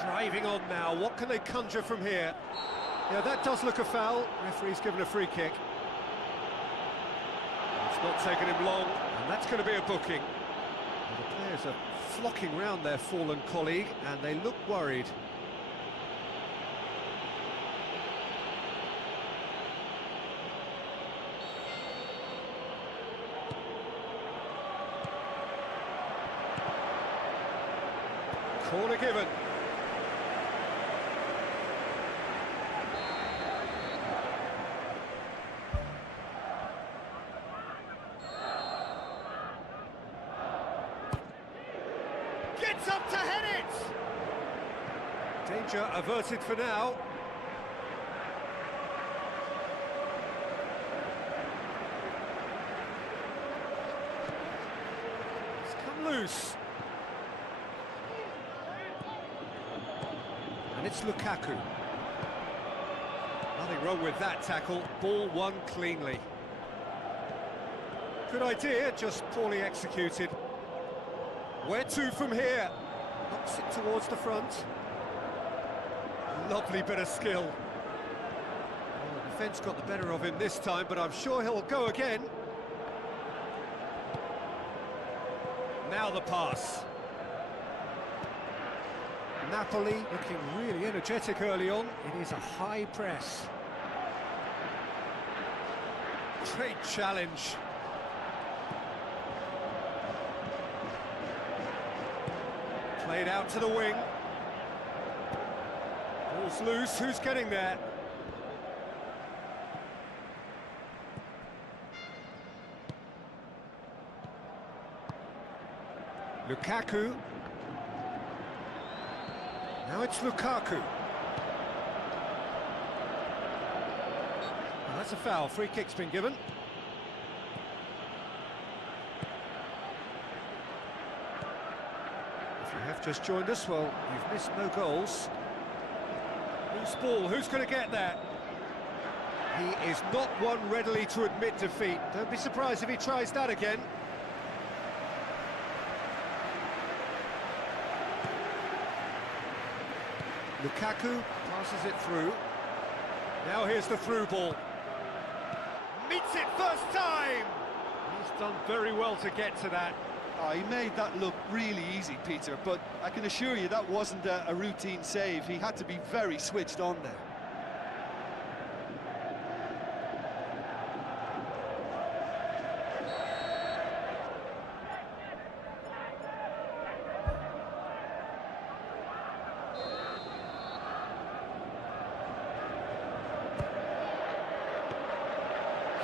Driving on now. What can they conjure from here? Yeah, that does look a foul. Referee's given a free kick. It's not taken him long, and that's going to be a booking. Well, the players are flocking round their fallen colleague, and they look worried. Corner given. Gets up to head it! Danger averted for now. It's come loose. And it's Lukaku. Nothing wrong with that tackle. Ball won cleanly. Good idea, just poorly executed. Where to from here? Knocks it towards the front. Lovely bit of skill. Well, the defence got the better of him this time, but I'm sure he'll go again. Now the pass. Napoli looking really energetic early on. It is a high press. Great challenge. Played out to the wing. Ball's loose, who's getting there? Lukaku. Now it's Lukaku. Well, that's a foul, free kick's been given. Have just joined us, well, you've missed no goals. Loose ball, who's going to get that? He is not one readily to admit defeat. Don't be surprised if he tries that again. Lukaku passes it through. Now here's the through ball. Meets it first time! He's done very well to get to that. Oh, he made that look really easy, Peter, but I can assure you that wasn't a routine save. He had to be very switched on there.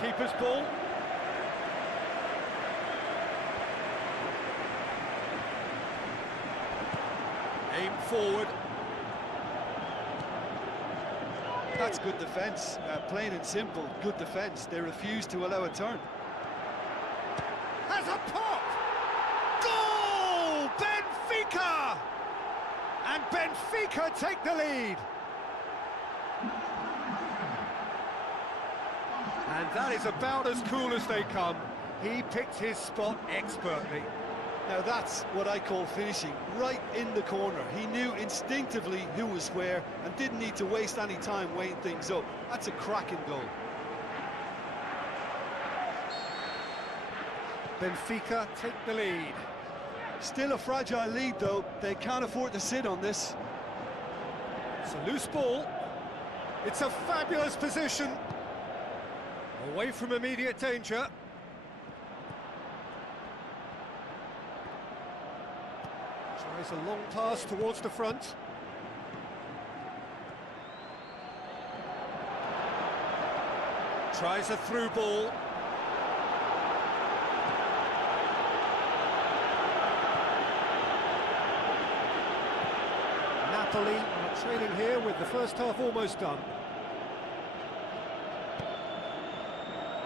Keeper's ball. Aim forward. That's good defence, plain and simple, good defence. They refuse to allow a turn. Has a pop! Goal! Benfica take the lead. And that is about as cool as they come. He picked his spot expertly. Now that's what I call finishing, right in the corner. He knew instinctively who was where and didn't need to waste any time weighing things up. That's a cracking goal. Benfica take the lead. Still a fragile lead though, they can't afford to sit on this. It's a loose ball. It's a fabulous position. Away from immediate danger. Tries a long pass towards the front. Tries a through ball. Napoli are trailing here with the first half almost done.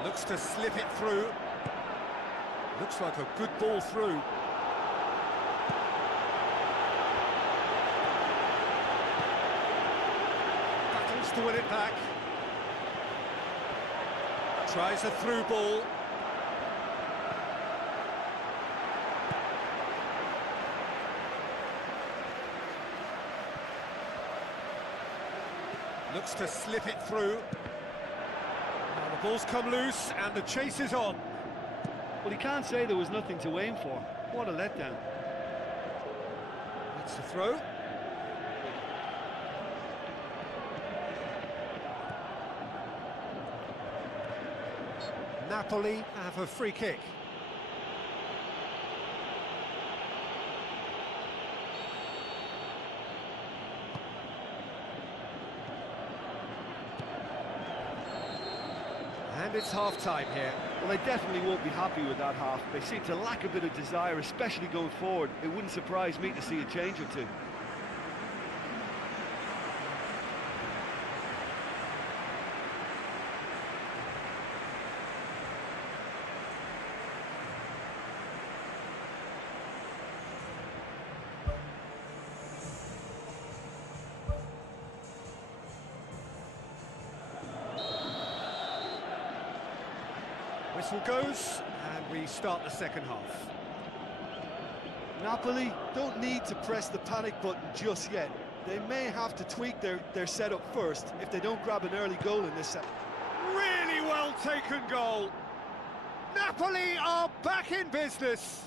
Looks to slip it through. Looks like a good ball through. Battles to win it back. Tries a through ball. Looks to slip it through. Now the ball's come loose and the chase is on. Well, he can't say there was nothing to aim for. What a letdown. That's the throw. Napoli have a free kick. And it's half-time here. Well, they definitely won't be happy with that half. They seem to lack a bit of desire, especially going forward. It wouldn't surprise me to see a change or two. Whistle goes, and we start the second half. Napoli don't need to press the panic button just yet. They may have to tweak their setup first if they don't grab an early goal in this set. Really well taken goal. Napoli are back in business.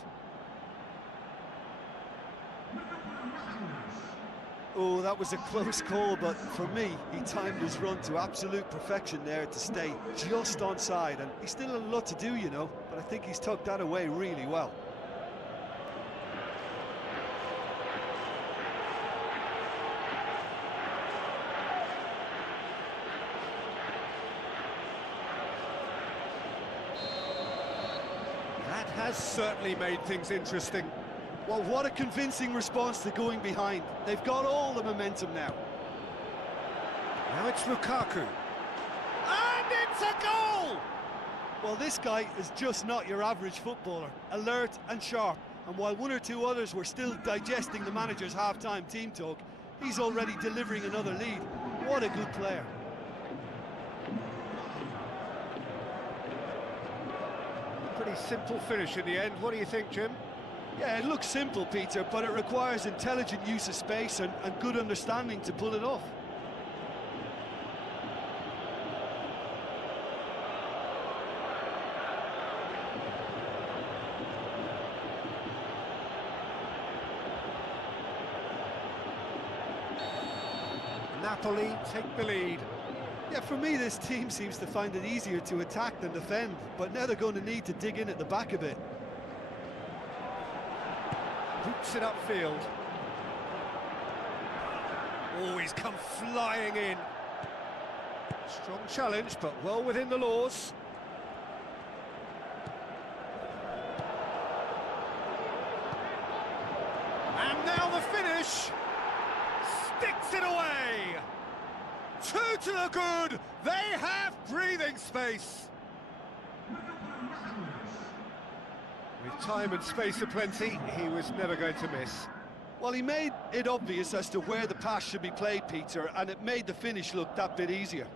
Oh, that was a close call, but for me, he timed his run to absolute perfection there to stay just onside, and he's still a lot to do, you know, but I think he's tucked that away really well. That has certainly made things interesting. Well, what a convincing response to going behind. They've got all the momentum now. Now it's Lukaku. And it's a goal! Well, this guy is just not your average footballer. Alert and sharp. And while one or two others were still digesting the manager's half-time team talk, he's already delivering another lead. What a good player. Pretty simple finish in the end. What do you think, Jim? Yeah, it looks simple, Peter, but it requires intelligent use of space and good understanding to pull it off. Napoli take the lead. Yeah, for me, this team seems to find it easier to attack than defend, but now they're going to need to dig in at the back a bit. Boots it upfield. Oh, he's come flying in. Strong challenge, but well within the laws. And now the finish. Sticks it away. 2 to the good. They have breathing space. With time and space aplenty, he was never going to miss. Well, he made it obvious as to where the pass should be played, Peter, and it made the finish look that bit easier.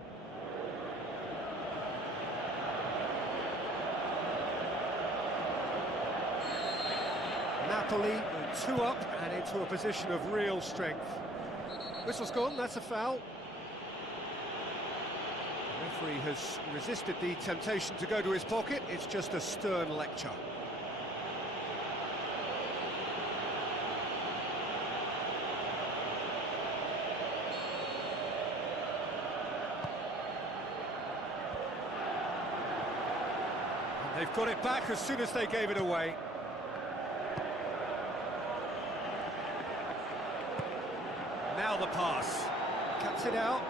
Napoli are 2 up and into a position of real strength. Whistle's gone, that's a foul. The referee has resisted the temptation to go to his pocket. It's just a stern lecture. They've got it back as soon as they gave it away. Now the pass. Cuts it out.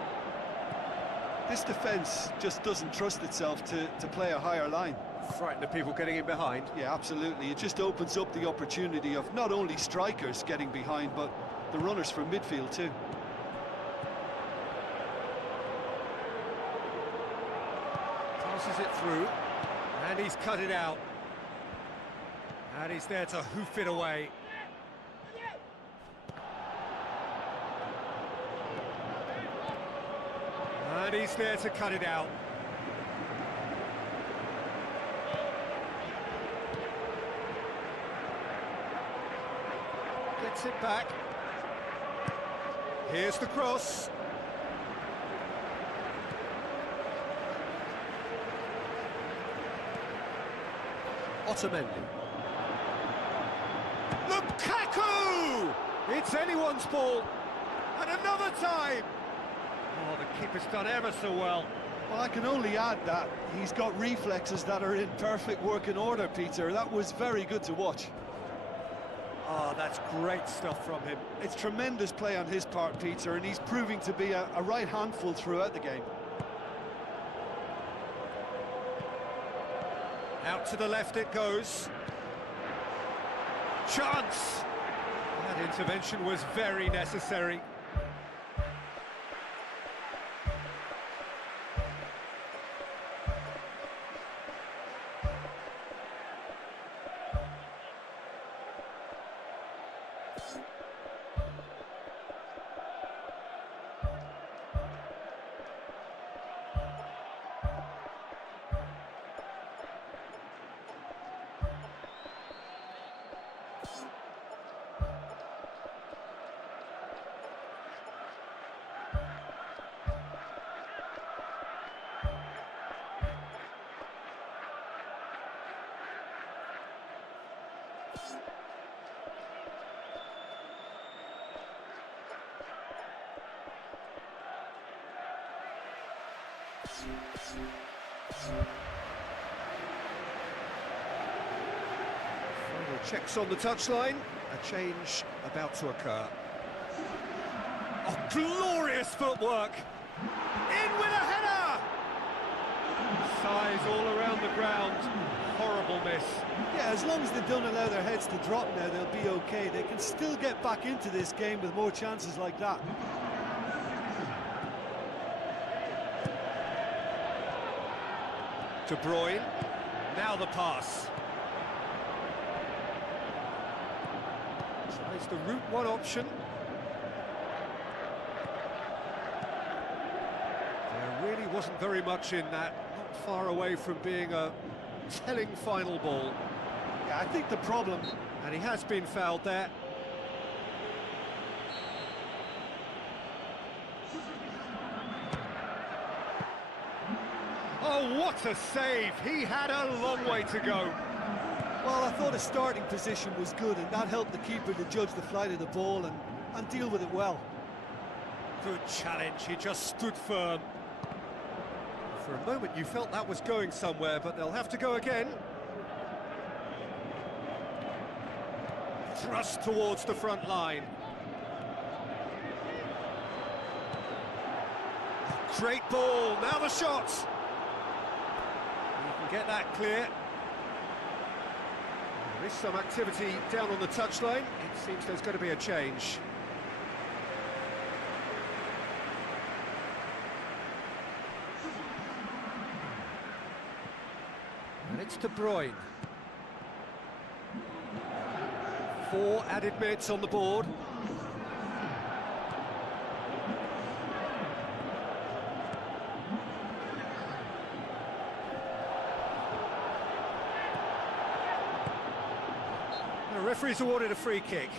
This defence just doesn't trust itself to play a higher line. Frightened of people getting in behind. Yeah, absolutely. It just opens up the opportunity of not only strikers getting behind, but the runners from midfield too. Passes it through. And he's cut it out. And he's there to hoof it away. And he's there to cut it out. Gets it back. Here's the cross. Otamendi. Lukaku! It's anyone's ball. And another time. Oh, the keeper's done ever so well. Well, I can only add that he's got reflexes that are in perfect working order, Peter. That was very good to watch. Oh, that's great stuff from him. It's tremendous play on his part, Peter, and he's proving to be a right handful throughout the game. Out to the left it goes. Chance! That intervention was very necessary. Final checks on the touchline. A change about to occur. Oh, glorious footwork! In with a header! Size all around the ground. Horrible miss. Yeah, as long as they don't allow their heads to drop now, they'll be okay. They can still get back into this game with more chances like that. De Bruyne, now the pass. Tries the route one option. There really wasn't very much in that, not far away from being a telling final ball. Yeah, I think the problem... And he has been fouled there. Oh, what a save! He had a long way to go. Well, I thought his starting position was good, and that helped the keeper to judge the flight of the ball and deal with it well. Good challenge, he just stood firm. For a moment you felt that was going somewhere, but they'll have to go again. Thrust towards the front line. Great ball, now the shot! Get that clear. There is some activity down on the touchline. It seems there's going to be a change. And it's De Bruyne. 4 added minutes on the board. The referee's awarded a free kick.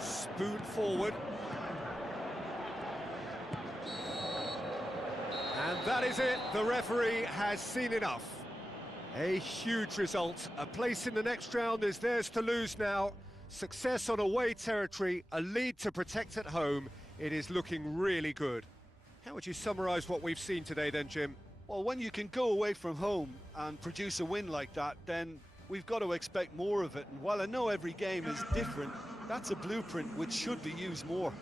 Spoon forward. And that is it. The referee has seen enough. A huge result. A place in the next round is theirs to lose now. Success on away territory, a lead to protect at home. It is looking really good. How would you summarise what we've seen today then, Jim? Well, when you can go away from home and produce a win like that, then we've got to expect more of it. And while I know every game is different, that's a blueprint which should be used more.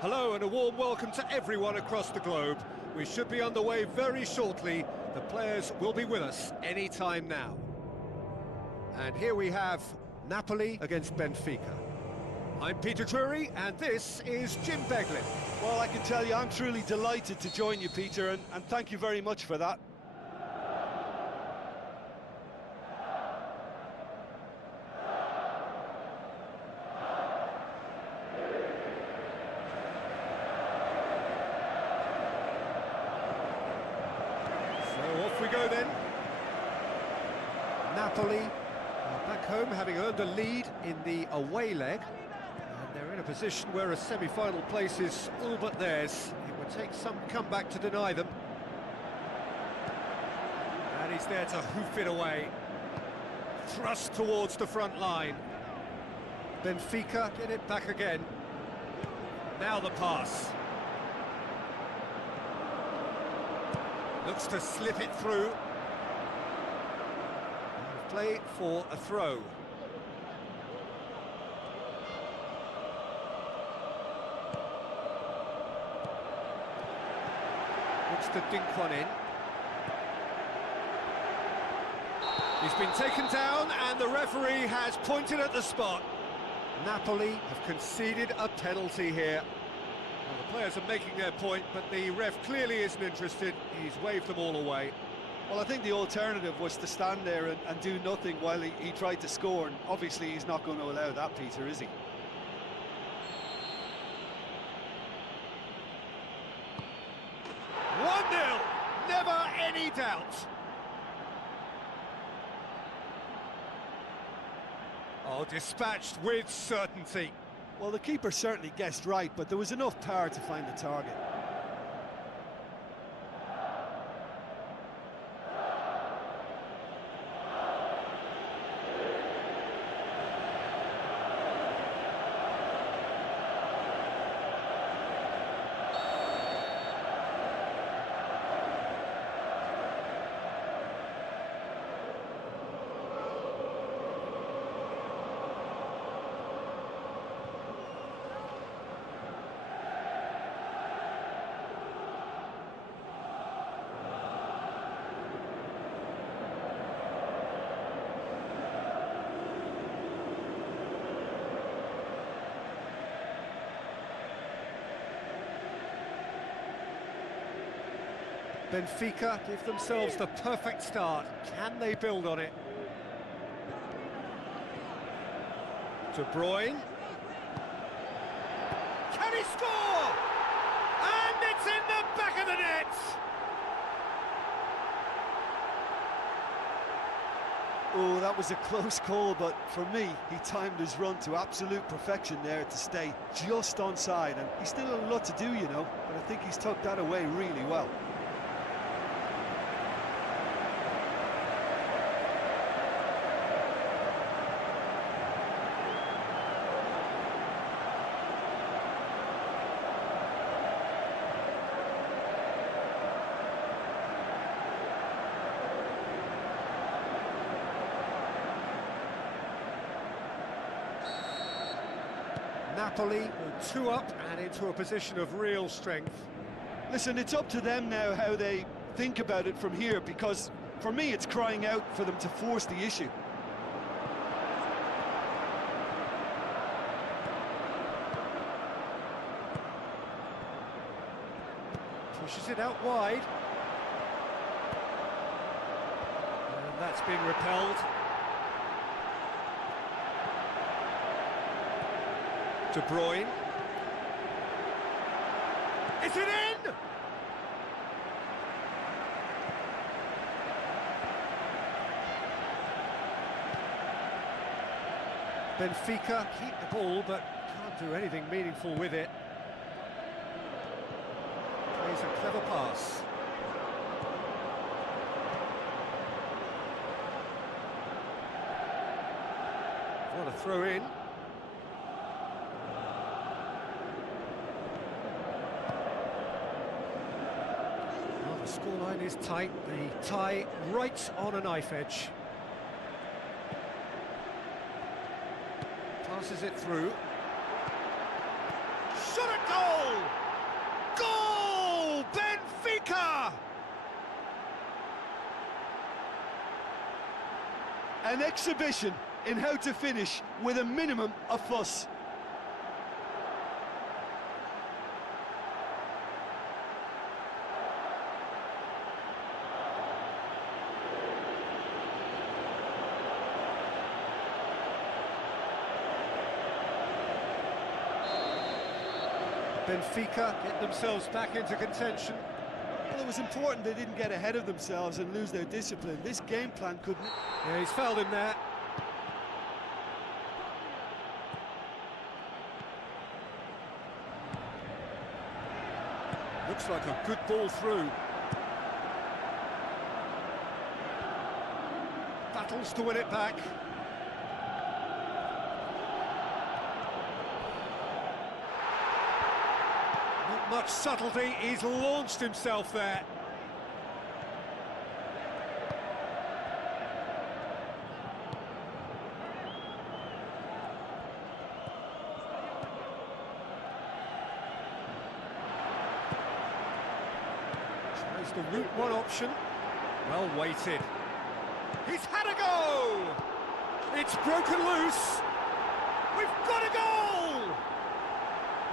Hello and a warm welcome to everyone across the globe. We should be underway very shortly. The players will be with us any time now. And here we have Napoli against Benfica. I'm Peter Drury, and this is Jim Beglin. Well, I can tell you I'm truly delighted to join you, Peter, and thank you very much for that. So off we go then. Napoli are back home, having earned a lead in the away leg. And they're in a position where a semi-final place is all but theirs. It would take some comeback to deny them. And he's there to hoof it away. Thrust towards the front line. Benfica get it back again. Now the pass. Looks to slip it through. Play for a throw. Looks to dink one in. He's been taken down and the referee has pointed at the spot. Napoli have conceded a penalty here. Well, the players are making their point, but the ref clearly isn't interested. He's waved them all away. Well, I think the alternative was to stand there and do nothing while he tried to score, and obviously he's not going to allow that, Peter, is he? Never any doubt. Oh, dispatched with certainty. Well, the keeper certainly guessed right, but there was enough power to find the target. Benfica give themselves the perfect start. Can they build on it? De Bruyne. Can he score? And it's in the back of the net! Oh, that was a close call, but for me, he timed his run to absolute perfection there to stay just onside, and he's still a lot to do, you know, but I think he's tucked that away really well. Napoli are 2 up and into a position of real strength. Listen, it's up to them now how they think about it from here, because for me it's crying out for them to force the issue. Pushes it out wide. And that's been repelled. De Bruyne. Is it in? Benfica keep the ball, but can't do anything meaningful with it. Plays a clever pass. What a throw in. The scoreline is tight, the tie right on a knife edge. Passes it through. Shot at goal! Goal! Benfica! An exhibition in how to finish with a minimum of fuss. Benfica get themselves back into contention. Well, it was important they didn't get ahead of themselves and lose their discipline. This game plan couldn't... Yeah, he's fouled him there. Looks like a good ball through. Battles to win it back. Much subtlety, he's launched himself there. Tries the route one option. Well weighted. He's had a go! It's broken loose. We've got a goal!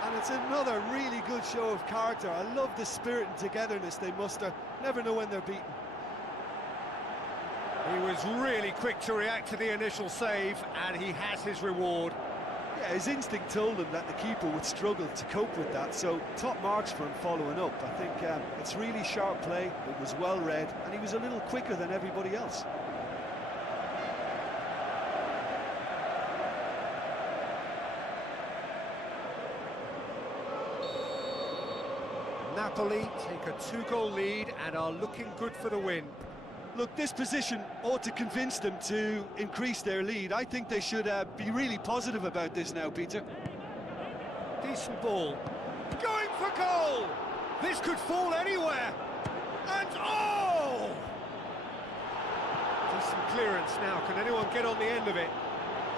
And it's another really good show of character. I love the spirit and togetherness they muster. Never know when they're beaten. He was really quick to react to the initial save, and he has his reward. Yeah, his instinct told him that the keeper would struggle to cope with that, so top marks for him following up. I think it's really sharp play, it was well read, and he was a little quicker than everybody else. Napoli take a 2-goal lead and are looking good for the win. Look, this position ought to convince them to increase their lead. I think they should be really positive about this now, Peter. Decent ball. Going for goal! This could fall anywhere. And oh! Decent clearance now. Can anyone get on the end of it?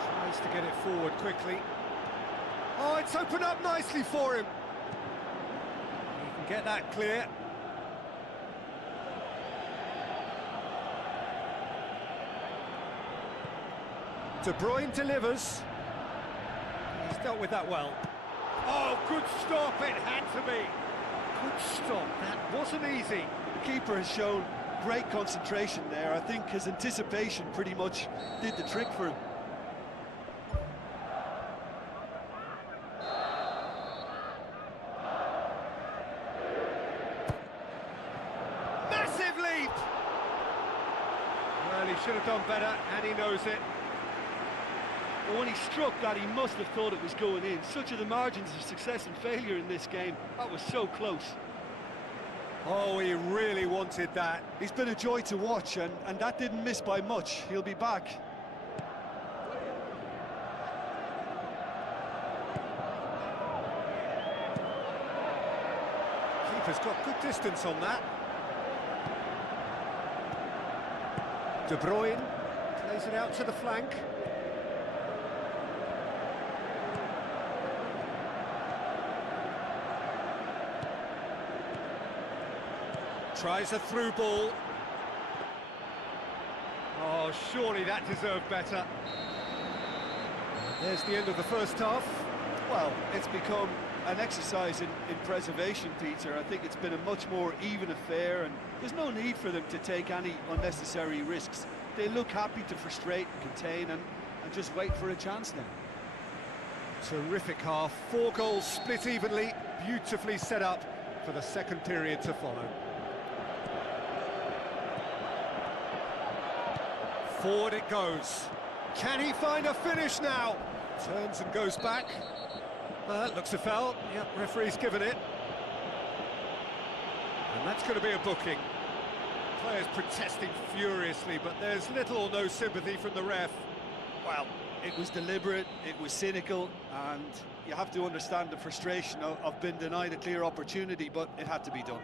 Tries to get it forward quickly. Oh, it's opened up nicely for him. Get that clear. De Bruyne delivers. He's dealt with that well. Oh, good stop, it had to be. Good stop, that wasn't easy. The keeper has shown great concentration there. I think his anticipation pretty much did the trick for him. Massive leap! Well, he should have done better, and he knows it. But when he struck that, he must have thought it was going in. Such are the margins of success and failure in this game. That was so close. Oh, he really wanted that. He's been a joy to watch, and that didn't miss by much. He'll be back. Keeper's got good distance on that. De Bruyne plays it out to the flank. Tries a through ball. Oh, surely that deserved better. There's the end of the first half. Well, it's become an exercise in preservation, Peter. I think it's been a much more even affair, and there's no need for them to take any unnecessary risks. They look happy to frustrate and contain and just wait for a chance now. Terrific half. 4 goals split evenly, beautifully set up for the second period to follow. Forward it goes. Can he find a finish now? Turns and goes back. Looks a foul. Yep, referee's given it. And that's going to be a booking. Players protesting furiously, but there's little or no sympathy from the ref. Well, it was deliberate, it was cynical, and you have to understand the frustration of being denied a clear opportunity, but it had to be done.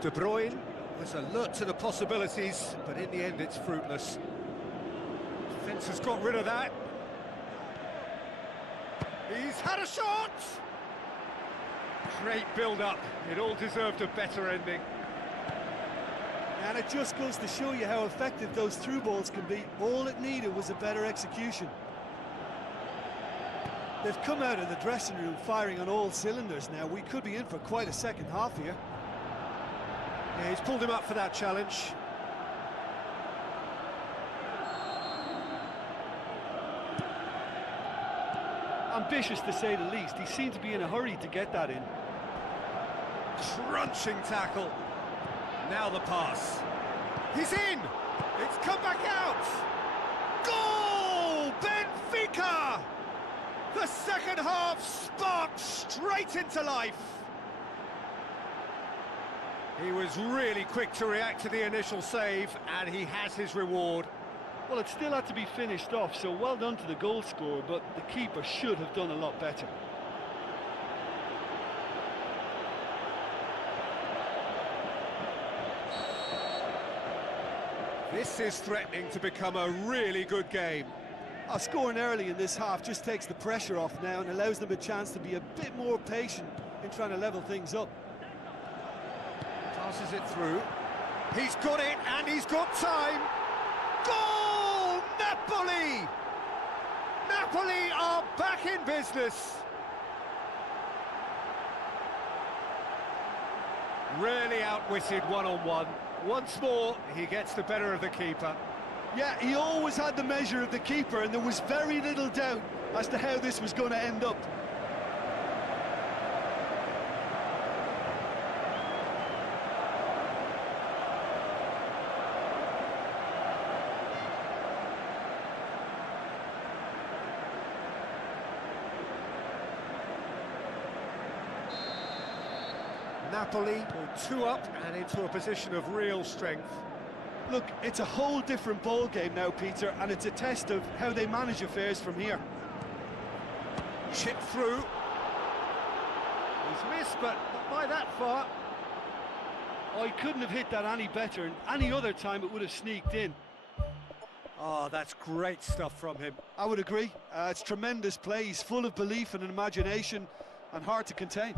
De Bruyne was alert to the possibilities, but in the end it's fruitless. Defence has got rid of that. He's had a shot! Great build-up. It all deserved a better ending. And it just goes to show you how effective those through balls can be. All it needed was a better execution. They've come out of the dressing room firing on all cylinders now. We could be in for quite a second half here. Yeah, he's pulled him up for that challenge. Ambitious to say the least. He seemed to be in a hurry to get that in. Crunching tackle. Now the pass. He's in! It's come back out! Goal! Benfica! The second half sparked straight into life. He was really quick to react to the initial save, and he has his reward. Well, it still had to be finished off, so well done to the goal scorer, but the keeper should have done a lot better. This is threatening to become a really good game. Scoring early in this half just takes the pressure off now and allows them a chance to be a bit more patient in trying to level things up. Passes it through. He's got it, and he's got time. Goal! Napoli! Napoli are back in business. Really outwitted one-on-one. Once more, he gets the better of the keeper. Yeah, he always had the measure of the keeper, and there was very little doubt as to how this was going to end up. Napoli go 2 up and into a position of real strength. Look, it's a whole different ball game now, Peter, and it's a test of how they manage affairs from here. Chip through. He's missed, but not by that far. Oh, he couldn't have hit that any better, and any other time it would have sneaked in. Oh, that's great stuff from him. I would agree. It's tremendous play. He's full of belief and imagination and hard to contain.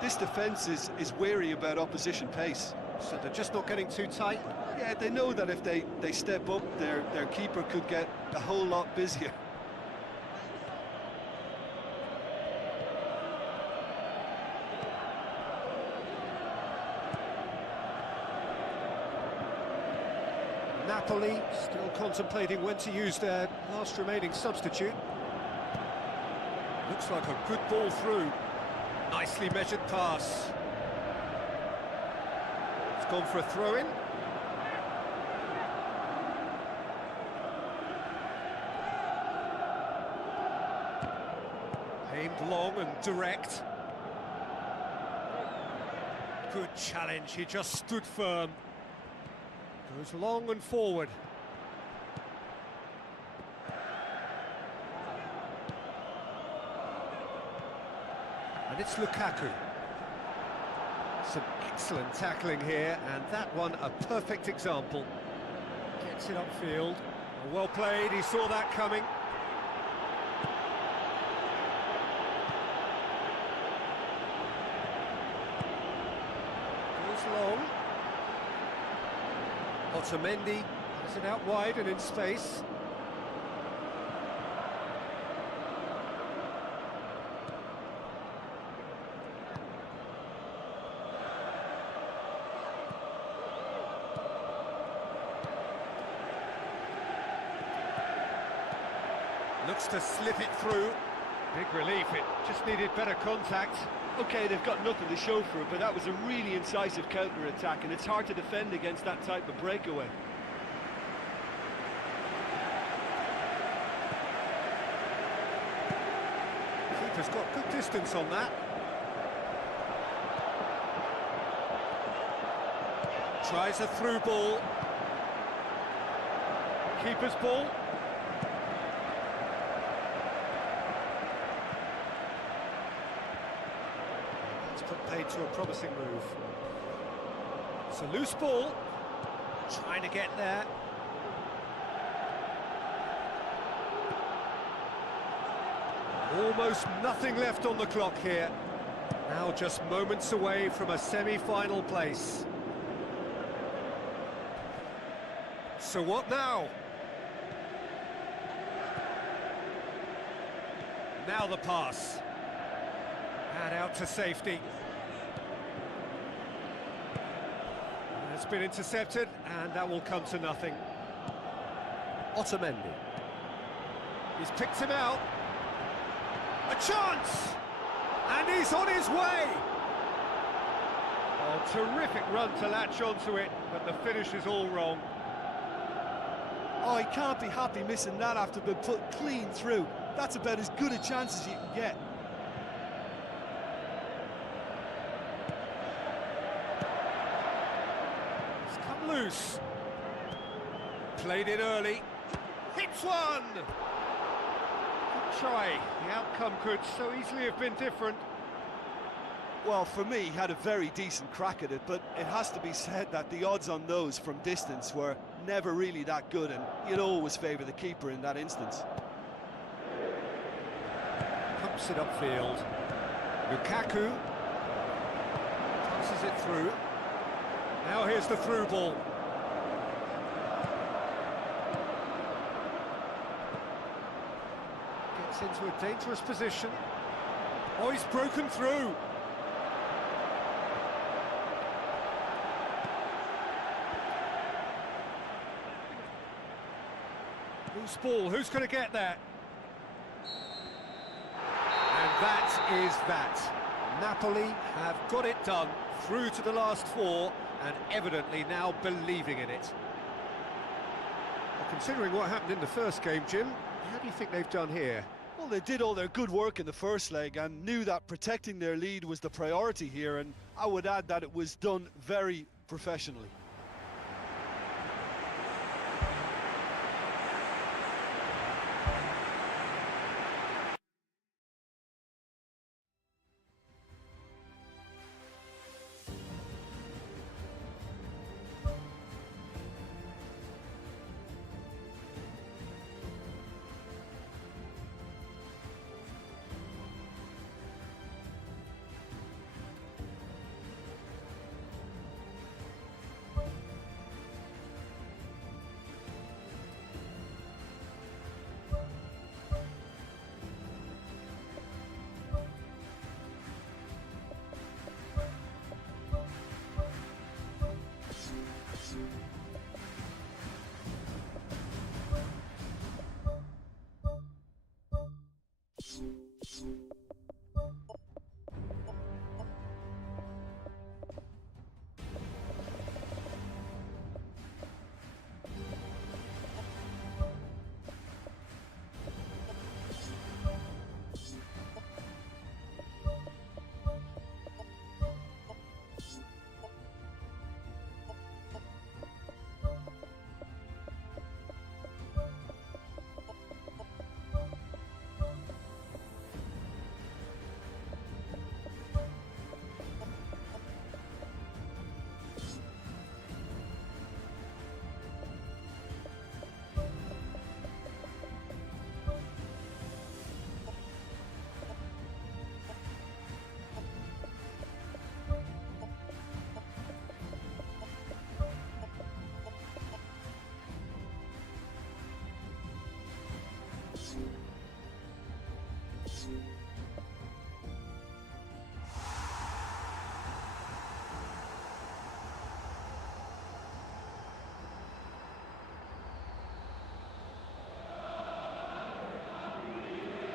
This defence is wary about opposition pace. So they're just not getting too tight. Yeah, they know that if they step up, their keeper could get a whole lot busier. Napoli still contemplating when to use their last remaining substitute. Looks like a good ball through. Nicely measured pass. It's gone for a throw-in. Aimed long and direct. Good challenge, he just stood firm. Goes long and forward. And it's Lukaku. Some excellent tackling here, and that one a perfect example. Gets it upfield. Well played, he saw that coming. Goes long. Otamendi has it out wide and in space. Looks to slip it through. Big relief, it just needed better contact. Okay, they've got nothing to show for it, but that was a really incisive counter-attack, and it's hard to defend against that type of breakaway. Keeper's got good distance on that. Tries a through ball. Keeper's ball. Paid to a promising move. It's a loose ball. Trying to get there. Almost nothing left on the clock here. Now just moments away from a semi-final place. So what now? Now the pass. And out to safety. It's been intercepted, and that will come to nothing. Otamendi. He's picked him out. A chance! And he's on his way! Oh, terrific run to latch onto it, but the finish is all wrong. Oh, he can't be happy missing that after being put clean through. That's about as good a chance as you can get. Loose. Played it early. Hits one! Good try. The outcome could so easily have been different. Well, for me, he had a very decent crack at it, but it has to be said that the odds on those from distance were never really that good, and you'd always favour the keeper in that instance. Pumps it upfield. Lukaku passes it through. Now here's the through ball. Gets into a dangerous position. Oh, he's broken through. Loose ball, who's going to get that? And that is that. Napoli have got it done, through to the last four, and evidently now believing in it. Well, considering what happened in the first game, Jim, how do you think they've done here? Well, they did all their good work in the first leg and knew that protecting their lead was the priority here, and I would add that it was done very professionally.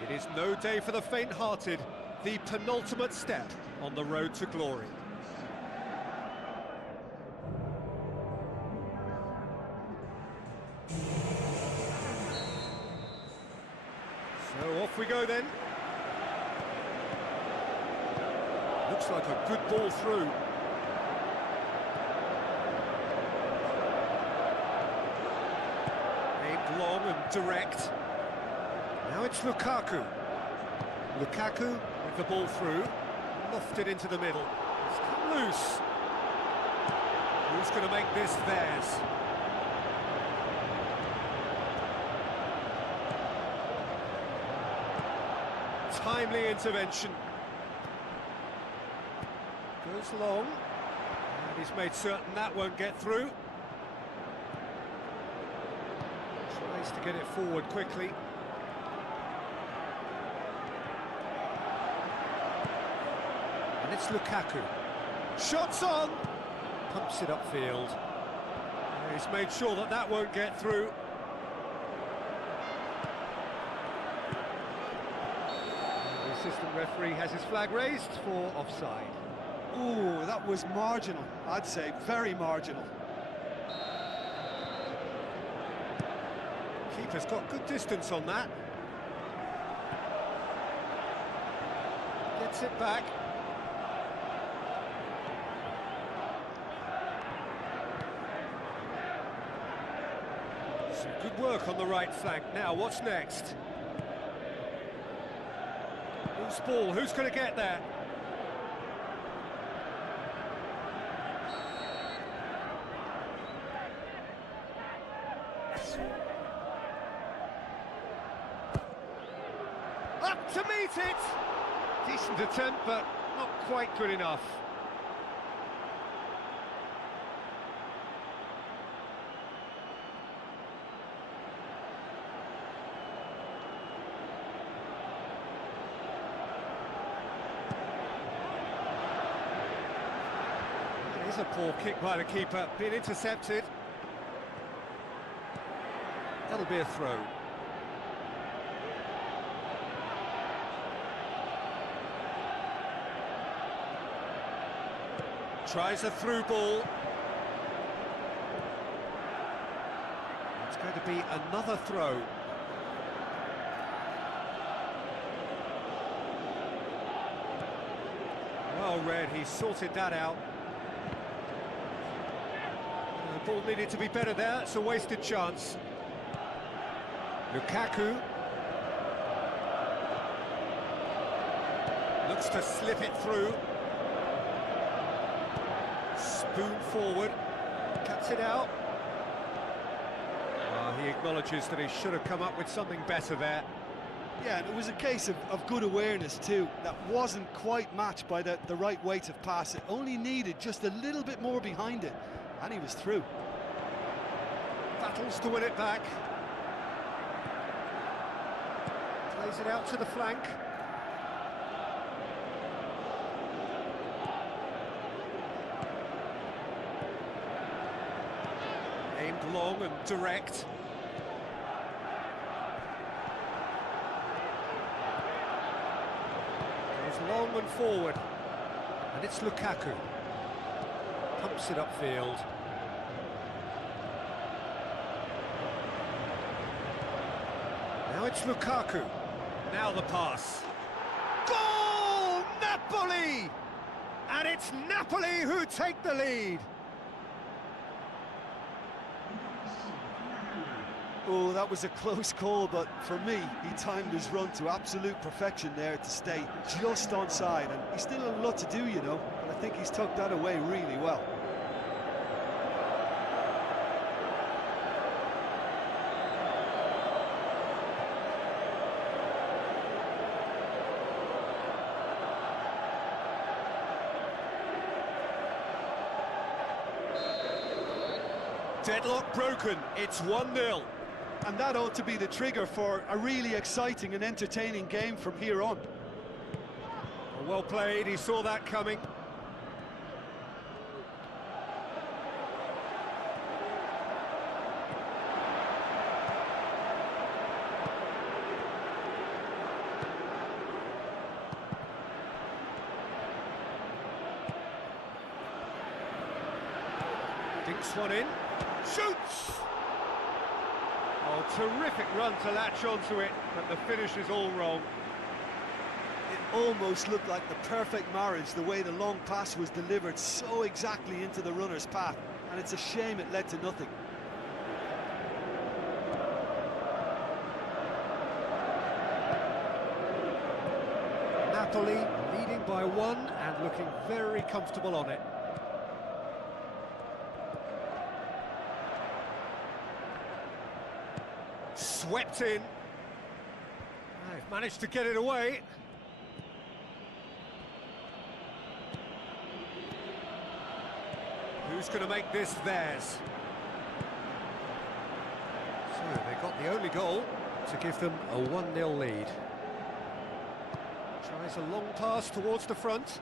It is no day for the faint-hearted, the penultimate step on the road to glory. So off we go then. Looks like a good ball through. Aimed long and direct. Now it's Lukaku. Lukaku with the ball through, lofted into the middle. It's come loose. Who's going to make this theirs? Timely intervention. Goes long, and he's made certain that won't get through. Tries to get it forward quickly. And it's Lukaku. Shots on! Pumps it upfield. And he's made sure that that won't get through. And the assistant referee has his flag raised for offside. Ooh, that was marginal, I'd say, very marginal. Keeper's got good distance on that. Gets it back. Some good work on the right flank. Now, what's next? Loose ball, who's going to get there? Up to meet it! Decent attempt, but not quite good enough. It is a poor kick by the keeper, being intercepted. That'll be a throw. Tries a through ball. It's going to be another throw. Well read, he sorted that out. The ball needed to be better there, it's a wasted chance. Lukaku. Looks to slip it through. Spoon forward, cuts it out. He acknowledges that he should have come up with something better there. Yeah, and it was a case of good awareness too. That wasn't quite matched by the right weight of pass. It only needed just a little bit more behind it, and he was through. Battles to win it back. Plays it out to the flank. Aimed long and direct. Goes long and forward. And it's Lukaku. Pumps it upfield. Now it's Lukaku. Now the pass. Goal! Napoli! And it's Napoli who take the lead. Oh, that was a close call, but for me, he timed his run to absolute perfection there to stay just onside, and he's still a lot to do, you know, but I think he's tucked that away really well. Deadlock broken, it's 1-0. And that ought to be the trigger for a really exciting and entertaining game from here on. Well played, he saw that coming. Dinks one in. Shoots! Oh, terrific run to latch onto it, but the finish is all wrong. It almost looked like the perfect marriage, the way the long pass was delivered so exactly into the runner's path, and it's a shame it led to nothing. Napoli leading by 1 and looking very comfortable on it. Swept in. They've managed to get it away. Who's going to make this theirs? So they got the only goal to give them a 1-0 lead. Tries a long pass towards the front.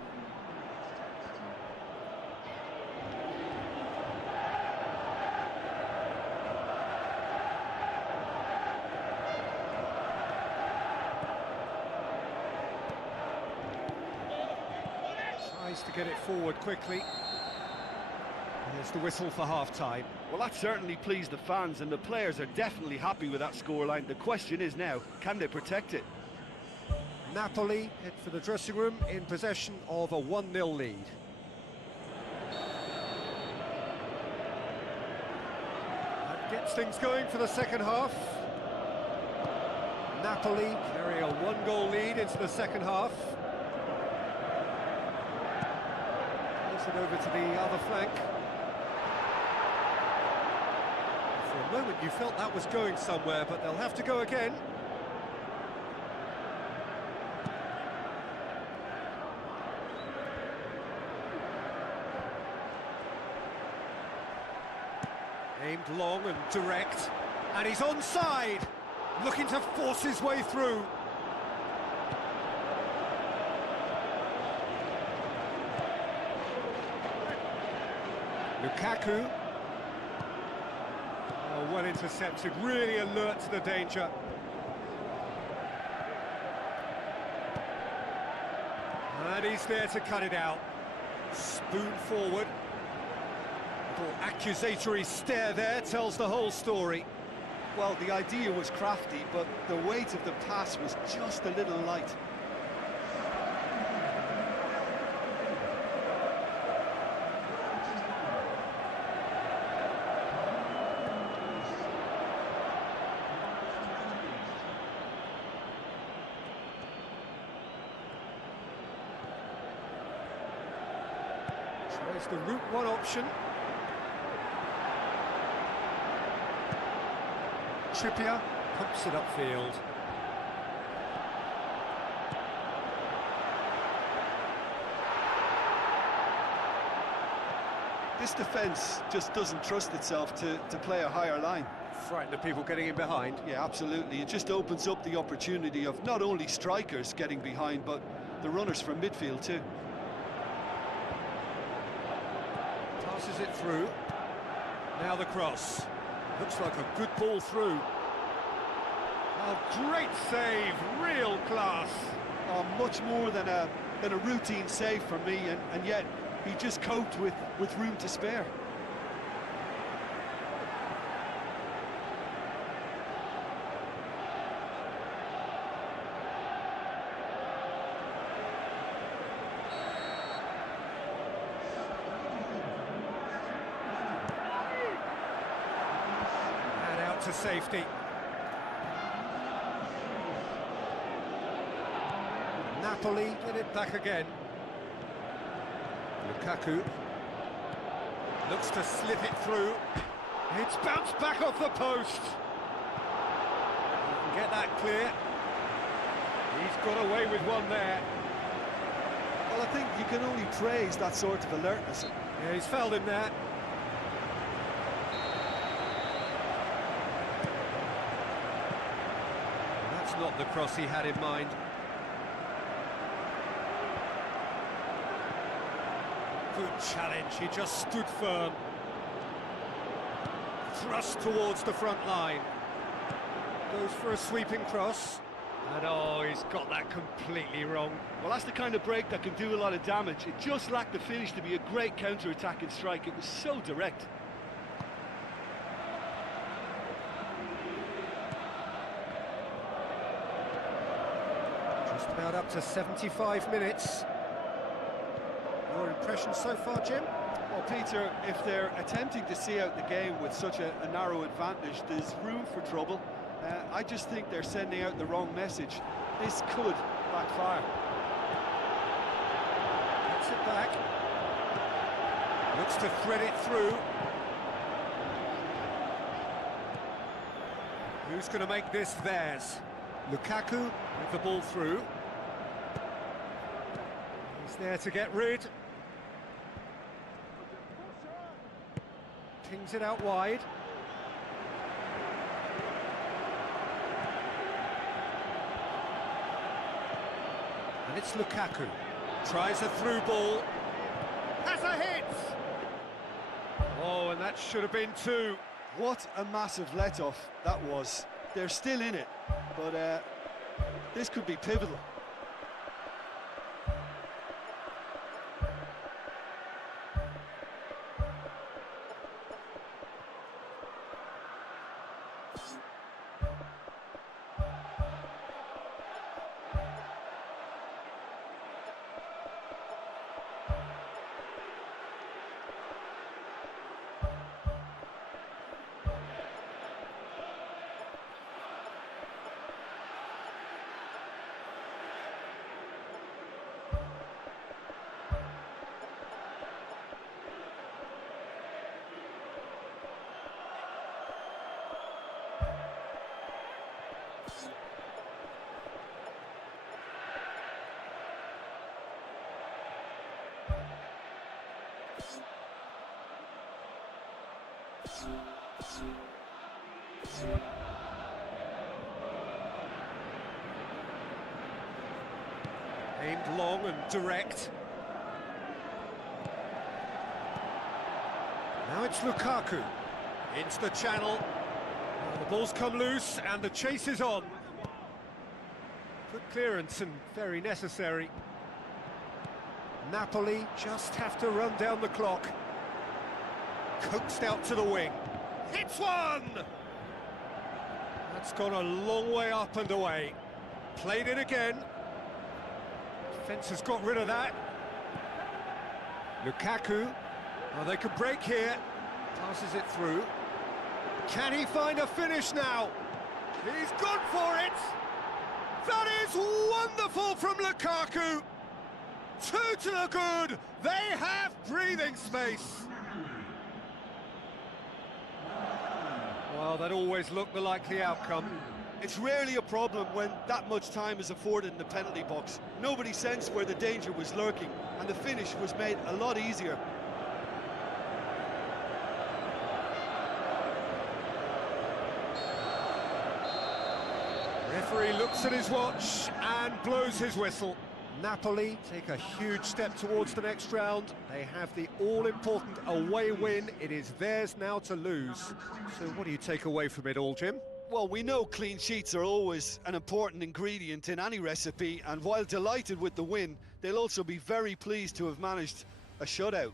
Tries to get it forward quickly. There's the whistle for half-time. Well, that certainly pleased the fans, and the players are definitely happy with that scoreline. The question is now, can they protect it? Napoli head for the dressing room in possession of a 1-0 lead. That gets things going for the second half. Napoli carry a 1-goal lead into the second half. Plays it over to the other flank. For a moment you felt that was going somewhere, but they'll have to go again. Aimed long and direct, and he's onside, looking to force his way through. Lukaku. Oh, well intercepted, really alert to the danger. And he's there to cut it out. Spoon forward. Little accusatory stare there tells the whole story. Well, the idea was crafty, but the weight of the pass was just a little light. Tries the route one option. Trippier pumps it upfield. This defence just doesn't trust itself to play a higher line. Frightened of people getting in behind. Yeah, absolutely. It just opens up the opportunity of not only strikers getting behind, but the runners from midfield too. Passes it through. Now the cross. Looks like a good ball through. Oh, great save, real class. Oh, much more than a routine save for me, and yet he just coped with room to spare. And out to safety. Napoli get it back again. Lukaku looks to slip it through. It's bounced back off the post. He can get that clear. He's got away with one there. Well, I think you can only praise that sort of alertness. Yeah, he's fouled him there. That's not the cross he had in mind. Good challenge, he just stood firm. Thrust towards the front line. Goes for a sweeping cross. And oh, he's got that completely wrong. Well, that's the kind of break that can do a lot of damage. It just lacked the finish to be a great counter-attacking strike. It was so direct. Just about up to 75 minutes. Your impressions so far, Jim? Well, Peter, if they're attempting to see out the game with such a narrow advantage, there's room for trouble. I just think they're sending out the wrong message. This could backfire. Gets it back. Looks to thread it through. Who's going to make this theirs? Lukaku with the ball through. He's there to get rid. Pings it out wide. And it's Lukaku. Tries a through ball. Has a hit! Oh, and that should have been two. What a massive let-off that was. They're still in it, but this could be pivotal. Aimed long and direct. Now it's Lukaku. Into the channel. Now the ball's come loose and the chase is on. Good clearance and very necessary. Napoli just have to run down the clock. Coaxed out to the wing. Hits one! That's gone a long way up and away. Played it again. Defence has got rid of that. Lukaku. Oh, they could break here. Passes it through. Can he find a finish now? He's gone for it! That is wonderful from Lukaku! Two to the good! They have breathing space! Well, that always looked the likely outcome. It's rarely a problem when that much time is afforded in the penalty box. Nobody sensed where the danger was lurking, and the finish was made a lot easier. Referee looks at his watch and blows his whistle. Napoli take a huge step towards the next round. They have the all-important away win. It is theirs now to lose. So what do you take away from it all, Jim? Well, we know clean sheets are always an important ingredient in any recipe, and while delighted with the win, they'll also be very pleased to have managed a shutout.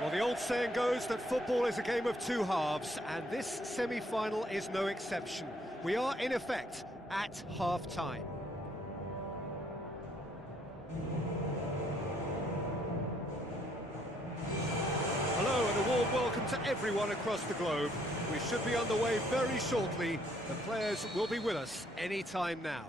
Well, the old saying goes that football is a game of two halves, and this semi-final is no exception. We are, in effect, at half-time. Hello and a warm welcome to everyone across the globe. We should be on the way very shortly. The players will be with us any time now.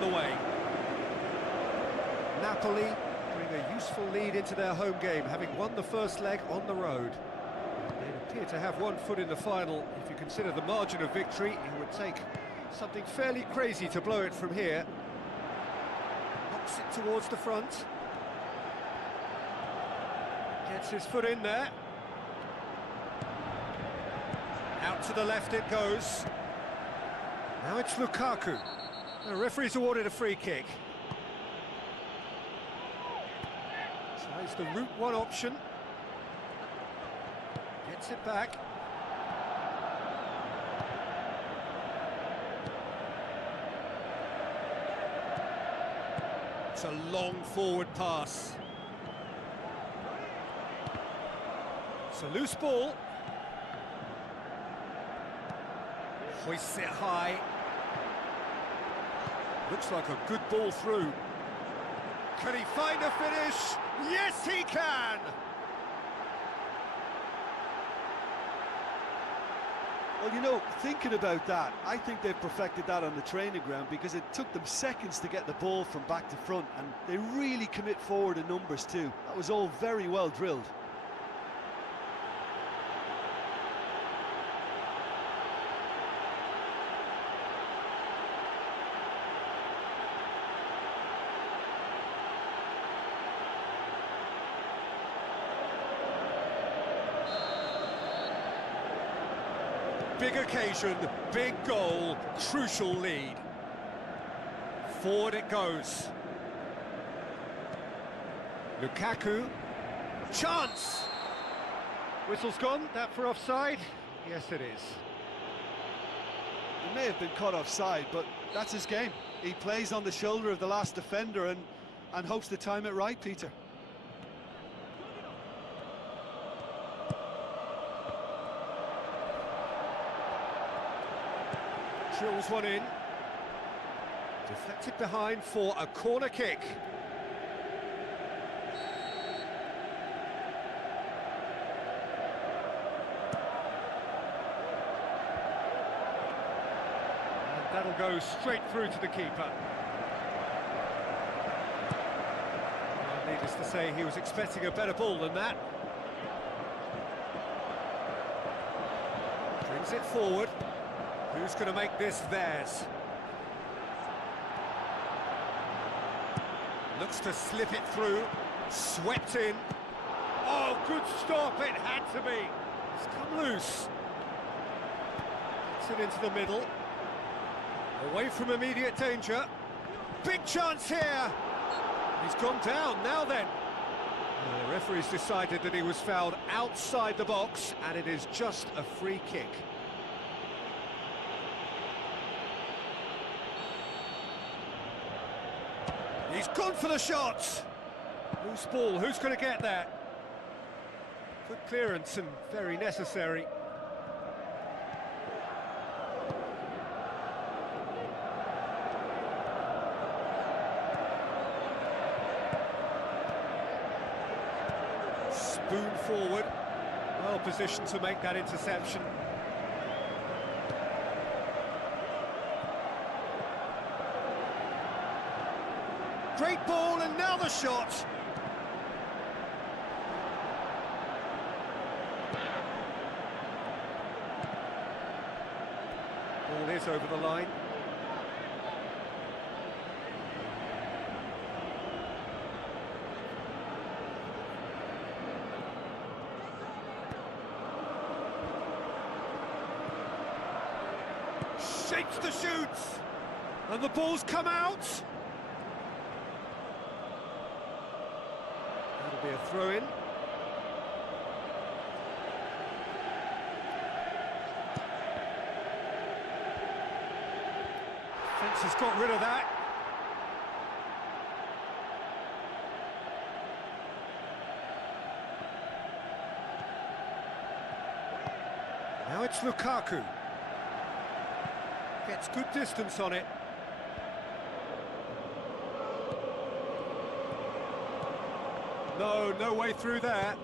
The way. Napoli bring a useful lead into their home game, having won the first leg on the road. They appear to have one foot in the final. If you consider the margin of victory, it would take something fairly crazy to blow it from here. Knocks it towards the front. Gets his foot in there. Out to the left it goes. Now it's Lukaku. The referee's awarded a free kick. So it's the route one option. Gets it back. It's a long forward pass. It's a loose ball. Hoists it high. Looks like a good ball through. Can he find a finish? Yes, he can! Well, you know, thinking about that, I think they've perfected that on the training ground because it took them seconds to get the ball from back to front, and they really commit forward in numbers too. That was all very well drilled. Big occasion, big goal, crucial lead. Forward it goes. Lukaku. Chance! Whistle's gone, that for offside? Yes, it is. He may have been caught offside, but that's his game. He plays on the shoulder of the last defender and hopes to time it right, Peter. Drills one in. Deflected behind for a corner kick. And that'll go straight through to the keeper. Well, needless to say, he was expecting a better ball than that. Brings it forward. Who's going to make this theirs? Looks to slip it through. Swept in. Oh, good stop, it had to be. It's come loose. Gets it into the middle. Away from immediate danger. Big chance here. He's gone down, now then. The referee's decided that he was fouled outside the box, and it is just a free kick. He's gone for the shot. Loose ball, who's going to get that? Good clearance and very necessary. Spoon forward, well positioned to make that interception. Great ball, and now the shot. Ball is over the line. Shapes the shoots, and the ball's come out. That'll be a throw-in. Defence has got rid of that. Now it's Lukaku. Gets good distance on it. No way through there.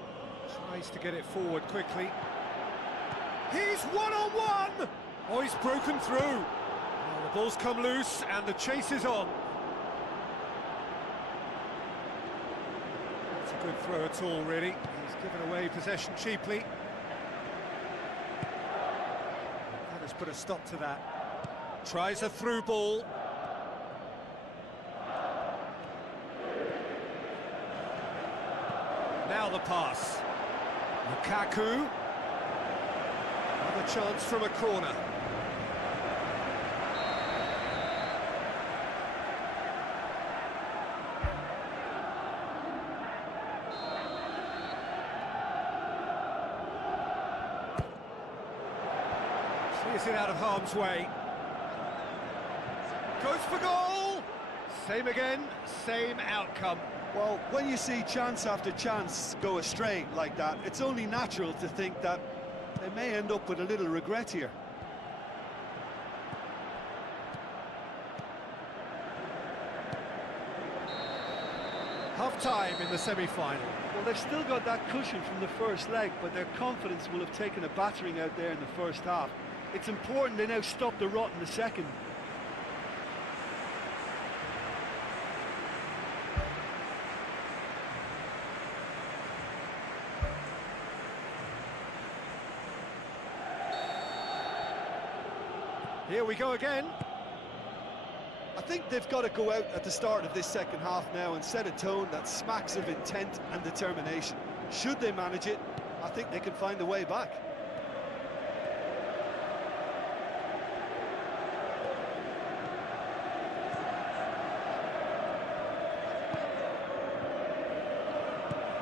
Tries to get it forward quickly. He's one-on-one! Oh, he's broken through. Well, the ball's come loose and the chase is on. It's a good throw at all, really. He's given away possession cheaply. That has put a stop to that. Tries a through ball. Now the pass. Lukaku. Another chance from a corner. Clears it out of harm's way. Goes for goal! Same again, same outcome. Well, when you see chance after chance go astray like that, it's only natural to think that they may end up with a little regret here. Half-time in the semi-final. Well, they've still got that cushion from the first leg, but their confidence will have taken a battering out there in the first half. It's important they now stop the rot in the second. Here we go again. I think they've got to go out at the start of this second half now and set a tone that smacks of intent and determination. Should they manage it, I think they can find a way back.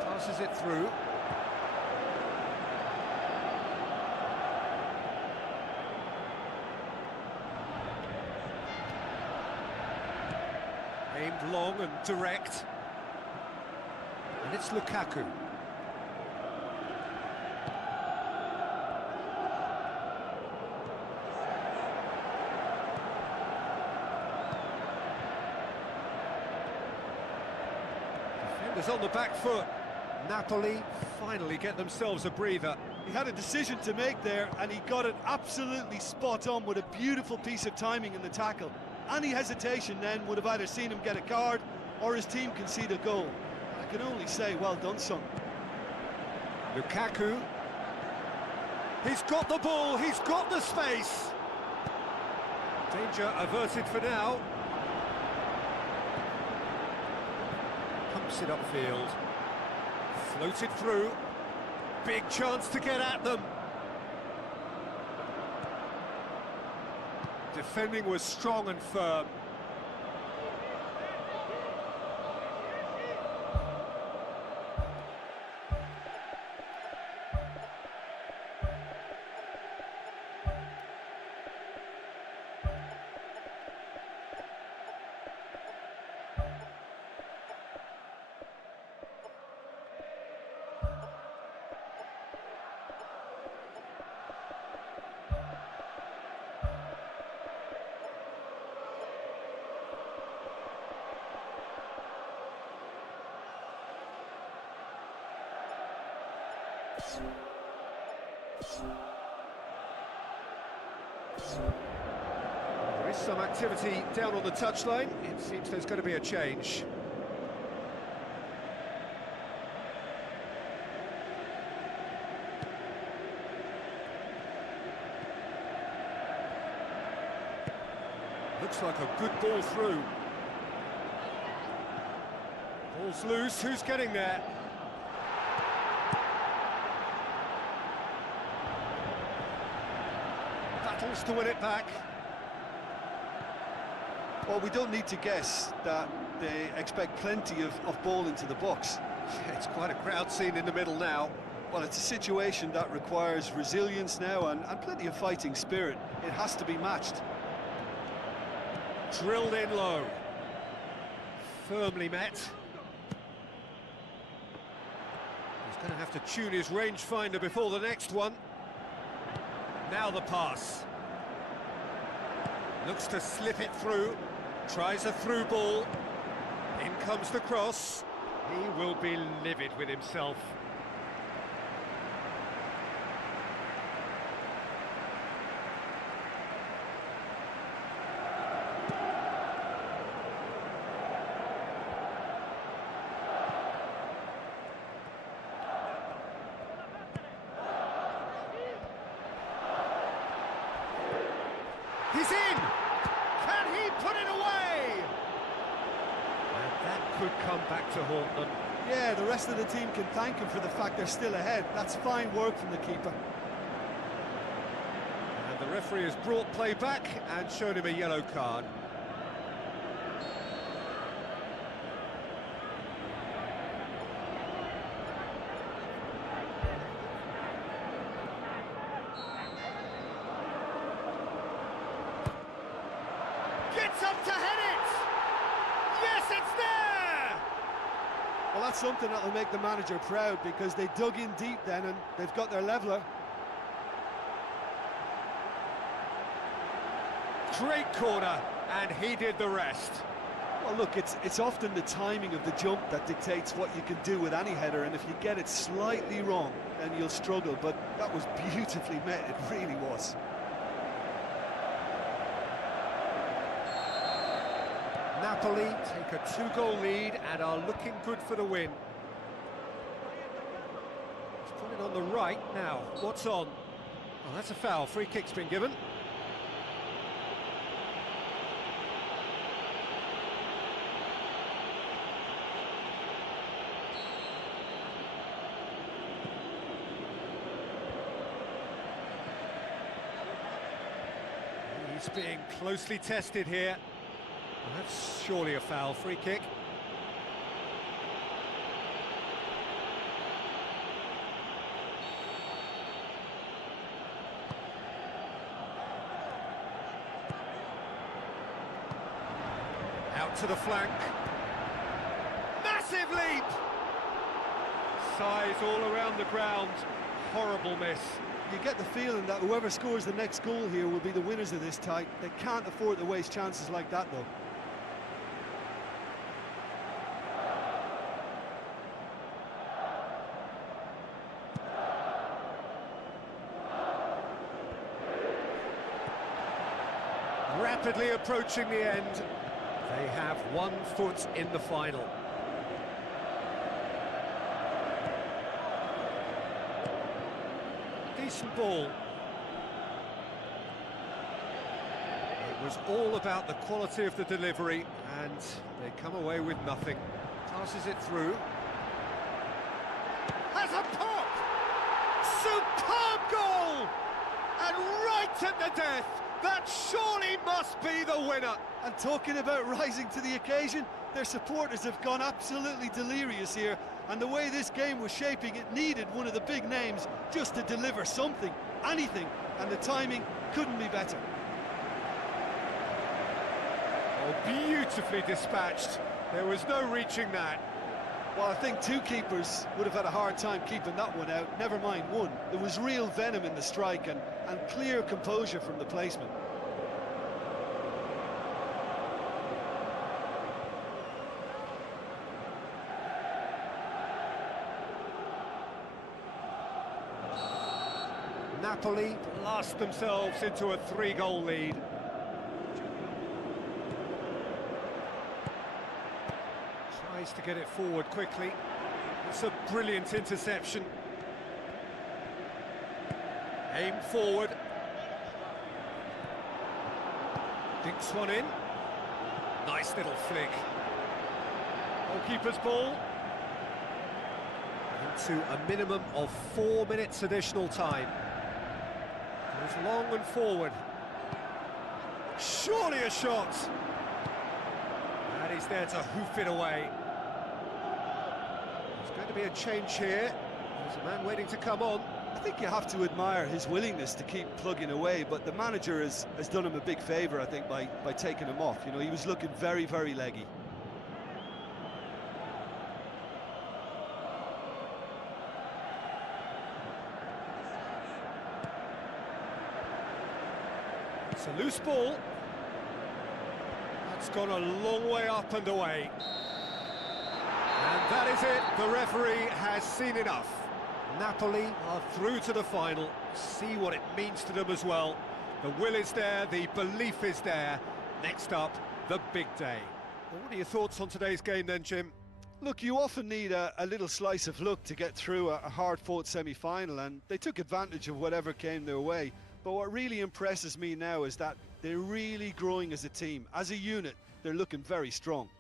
Passes it through. Aimed long and direct. And it's Lukaku. Defenders on the back foot. Napoli finally get themselves a breather. He had a decision to make there, and he got it absolutely spot on with a beautiful piece of timing in the tackle. Any hesitation then would have either seen him get a card or his team concede a goal. I can only say, well done, son. Lukaku. He's got the ball, he's got the space. Danger averted for now. Pumps it upfield. Floated through. Big chance to get at them. Defending was strong and firm. There is some activity down on the touchline. It seems there's going to be a change. Looks like a good ball through. Ball's loose, who's getting there? Battles to win it back. Well, we don't need to guess that they expect plenty of ball into the box. Yeah, it's quite a crowd scene in the middle now. Well, it's a situation that requires resilience now and plenty of fighting spirit. It has to be matched. Drilled in low. Firmly met. He's going to have to tune his rangefinder before the next one. Now the pass. Looks to slip it through. Tries a through ball. In comes the cross. He will be livid with himself. He's in! Can he put it away? And that could come back to haunt them. Yeah, the rest of the team can thank him for the fact they're still ahead. That's fine work from the keeper. And the referee has brought play back and shown him a yellow card. Gets up to head it! Yes, it's there! Well, that's something that'll make the manager proud, because they dug in deep then and they've got their leveller. Great corner, and he did the rest. Well, look, it's often the timing of the jump that dictates what you can do with any header, and if you get it slightly wrong, then you'll struggle, but that was beautifully met, it really was. Napoli take a 2-goal lead and are looking good for the win. He's put it on the right now. What's on? Oh, that's a foul. Free kick's been given. He's being closely tested here. Well, that's surely a foul. Free kick. Out to the flank. Massive leap! Size all around the ground. Horrible miss. You get the feeling that whoever scores the next goal here will be the winners of this tie. They can't afford to waste chances like that, though. Rapidly approaching the end. They have 1 foot in the final. Decent ball. It was all about the quality of the delivery, and they come away with nothing. Passes it through. Has a pop! Superb goal! And right at the death! That surely must be the winner! And talking about rising to the occasion, their supporters have gone absolutely delirious here, and the way this game was shaping, it needed one of the big names just to deliver something, anything, and the timing couldn't be better. Oh, beautifully dispatched. There was no reaching that. Well, I think 2 keepers would have had a hard time keeping that one out, never mind 1. There was real venom in the strike and clear composure from the placement. Napoli blast themselves into a 3-goal lead. Tries to get it forward quickly. It's a brilliant interception. Aim forward. Dinks one in. Nice little flick. Goalkeeper's ball. Into a minimum of 4 minutes additional time. Goes long and forward. Surely a shot. And he's there to hoof it away. There's going to be a change here. There's a man waiting to come on. I think you have to admire his willingness to keep plugging away, but the manager has done him a big favour, I think, by taking him off. You know, he was looking very, very leggy. It's a loose ball. That's gone a long way up and away. And that is it. The referee has seen enough. Napoli are through to the final. See what it means to them as well. The will is there, the belief is there. Next up, the big day. Well, what are your thoughts on today's game then, Jim? Look, you often need a little slice of luck to get through a hard-fought semi-final, and they took advantage of whatever came their way. But what really impresses me now is that they're really growing as a team. As a unit, they're looking very strong.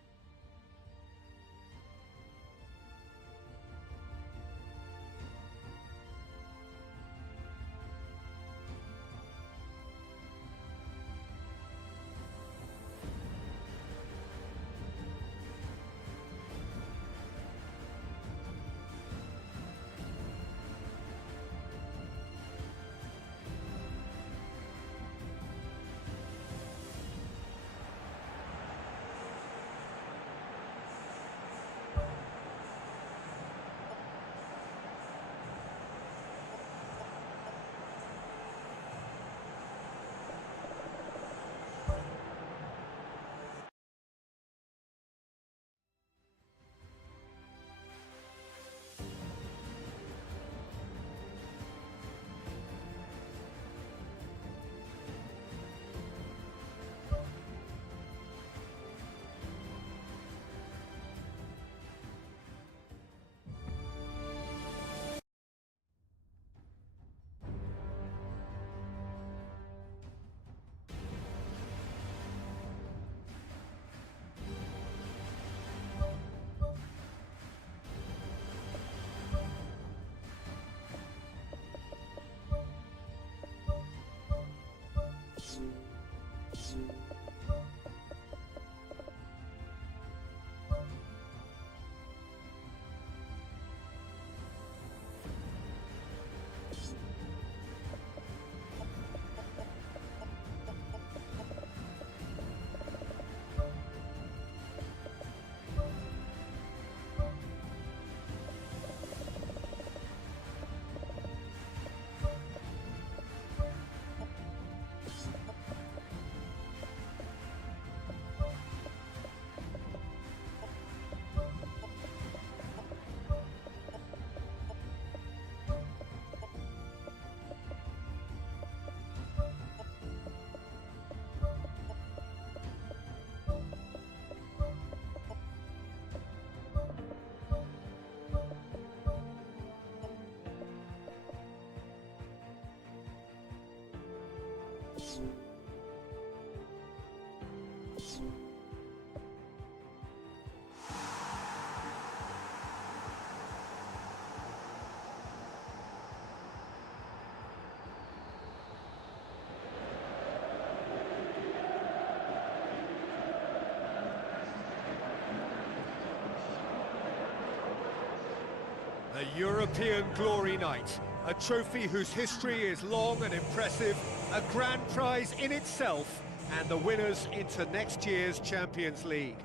The European Glory Night, a trophy whose history is long and impressive, a grand prize in itself, and the winners into next year's Champions League.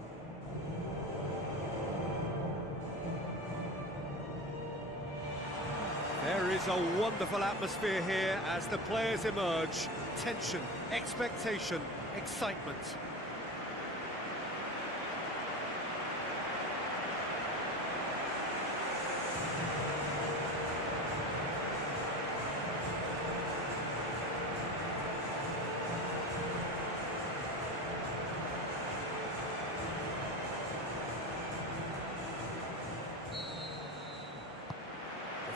There is a wonderful atmosphere here as the players emerge. Tension, expectation, excitement.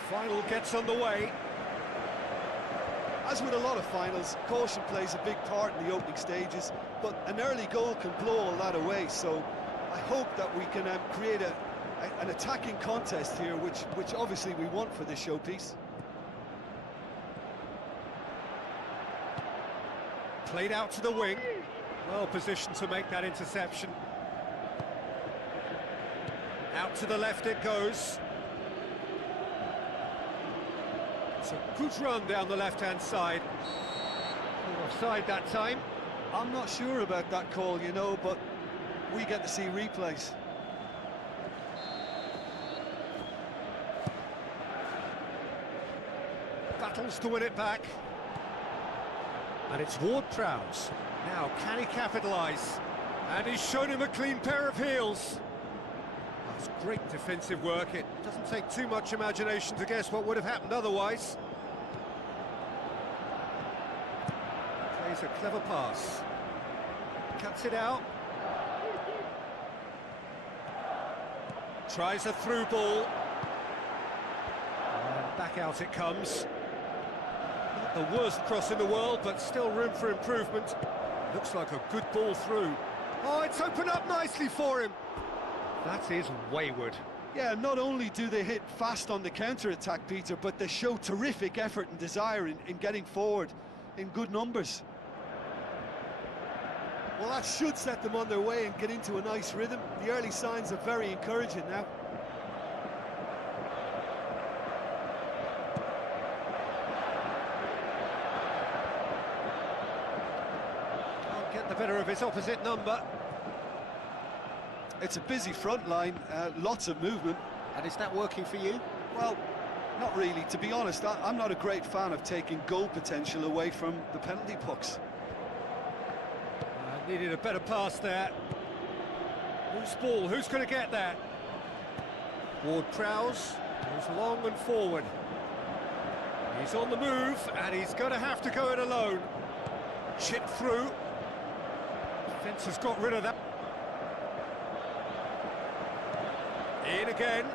Final gets underway. As with a lot of finals, caution plays a big part in the opening stages, but an early goal can blow all that away, so I hope that we can create an attacking contest here, which obviously we want for this showpiece. Played out to the wing, well positioned to make that interception. Out to the left it goes. It's a good run down the left-hand side. Offside that time. I'm not sure about that call, you know, but we get to see replays. Battles to win it back. And it's Ward-Prowse. Now, can he capitalise? And he's shown him a clean pair of heels. That's great defensive work. It doesn't take too much imagination to guess what would have happened otherwise. Plays a clever pass. Cuts it out. Tries a through ball. And back out it comes. Not the worst cross in the world, but still room for improvement. Looks like a good ball through. Oh, it's opened up nicely for him. That is wayward. Yeah, not only do they hit fast on the counter-attack, Peter, but they show terrific effort and desire in getting forward in good numbers. Well, that should set them on their way and get into a nice rhythm. The early signs are very encouraging now. Can't get the better of his opposite number. It's a busy front line, lots of movement. And is that working for you? Well, not really. To be honest, I'm not a great fan of taking goal potential away from the penalty pucks. Needed a better pass there. Who's ball? Who's going to get that? Ward-Prowse goes long and forward. He's on the move, and he's going to have to go it alone. Chip through. Defence has got rid of that. In again.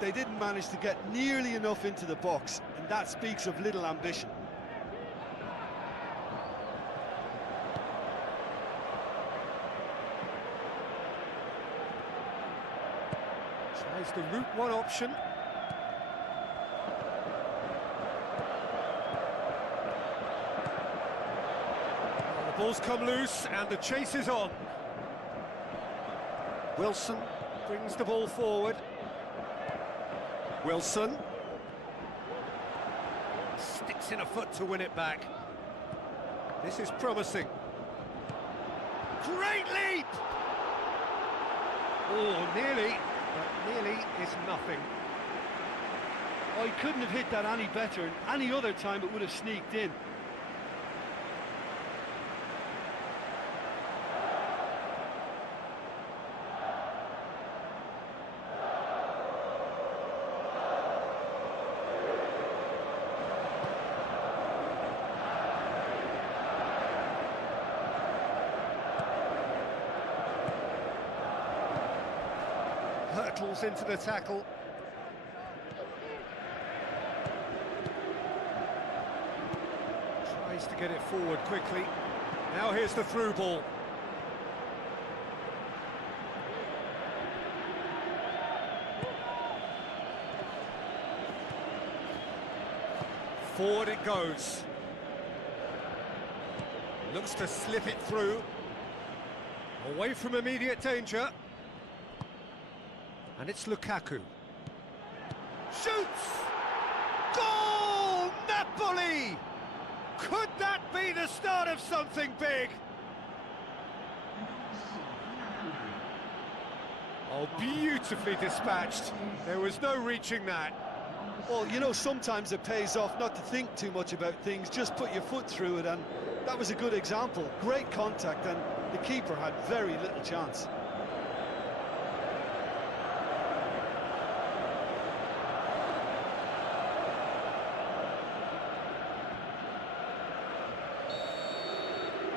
They didn't manage to get nearly enough into the box, and that speaks of little ambition. Tries the route one option. Well, the ball's come loose, and the chase is on. Wilson brings the ball forward. Wilson sticks in a foot to win it back. This is promising. Great leap! Oh, nearly, but nearly is nothing. Oh, he couldn't have hit that any better, and any other time it would have sneaked in. Hurtles into the tackle. Tries to get it forward quickly. Now here's the through ball. Forward it goes. Looks to slip it through. Away from immediate danger. And it's Lukaku. Shoots! Goal! Napoli! Could that be the start of something big? Oh, beautifully dispatched. There was no reaching that. Well, you know, sometimes it pays off not to think too much about things, just put your foot through it, and that was a good example. Great contact, and the keeper had very little chance.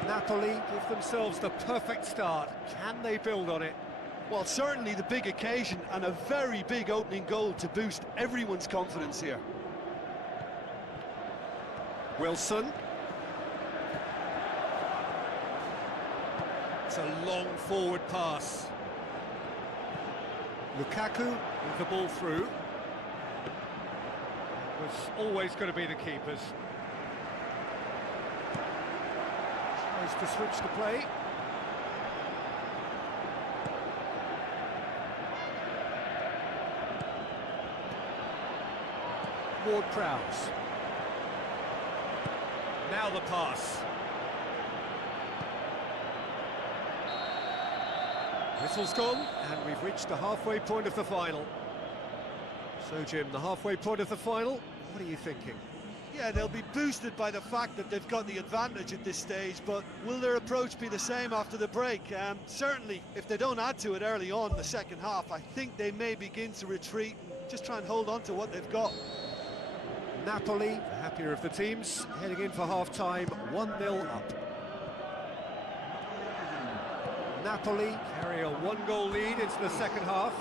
Napoli give themselves the perfect start. Can they build on it? Well, certainly the big occasion and a very big opening goal to boost everyone's confidence here. Wilson. It's a long forward pass. Lukaku with the ball through. It was always going to be the keepers. Tries to switch the play. Ward-Prowse. Now the pass. Whistle's gone, and we've reached the halfway point of the final. So, Jim, the halfway point of the final, what are you thinking? Yeah, they'll be boosted by the fact that they've got the advantage at this stage, but will their approach be the same after the break? Certainly, if they don't add to it early on in the second half, I think they may begin to retreat and just try and hold on to what they've got. Napoli, the happier of the teams, heading in for half-time, 1-0 up. Napoli carry a one-goal lead into the second half.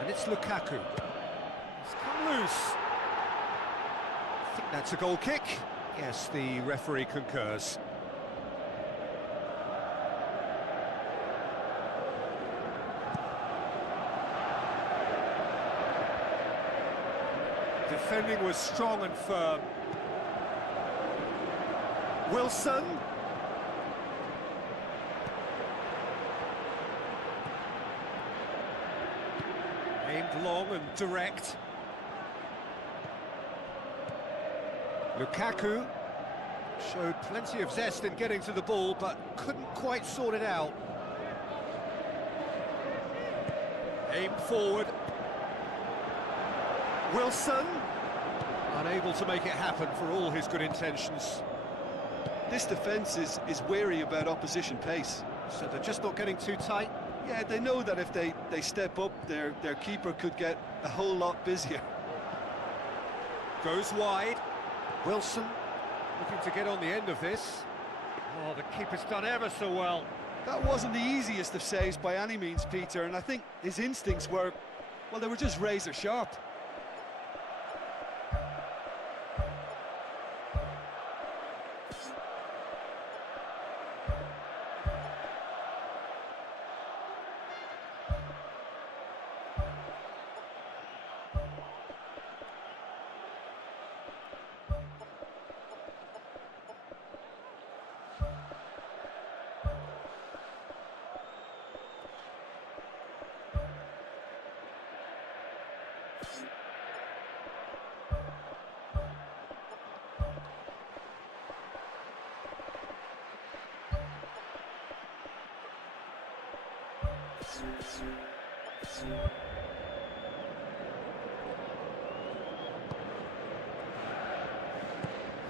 And it's Lukaku. It's come loose. I think that's a goal kick. Yes, the referee concurs. Defending was strong and firm. Wilson. Aimed long and direct. Lukaku showed plenty of zest in getting to the ball, but couldn't quite sort it out. Aimed forward. Wilson, unable to make it happen for all his good intentions. This defence is wary about opposition pace. So they're just not getting too tight? Yeah, they know that if they step up, their keeper could get a whole lot busier. Goes wide. Wilson looking to get on the end of this. Oh, the keeper's done ever so well. That wasn't the easiest of saves by any means, Peter, and I think his instincts were, well, they were just razor sharp.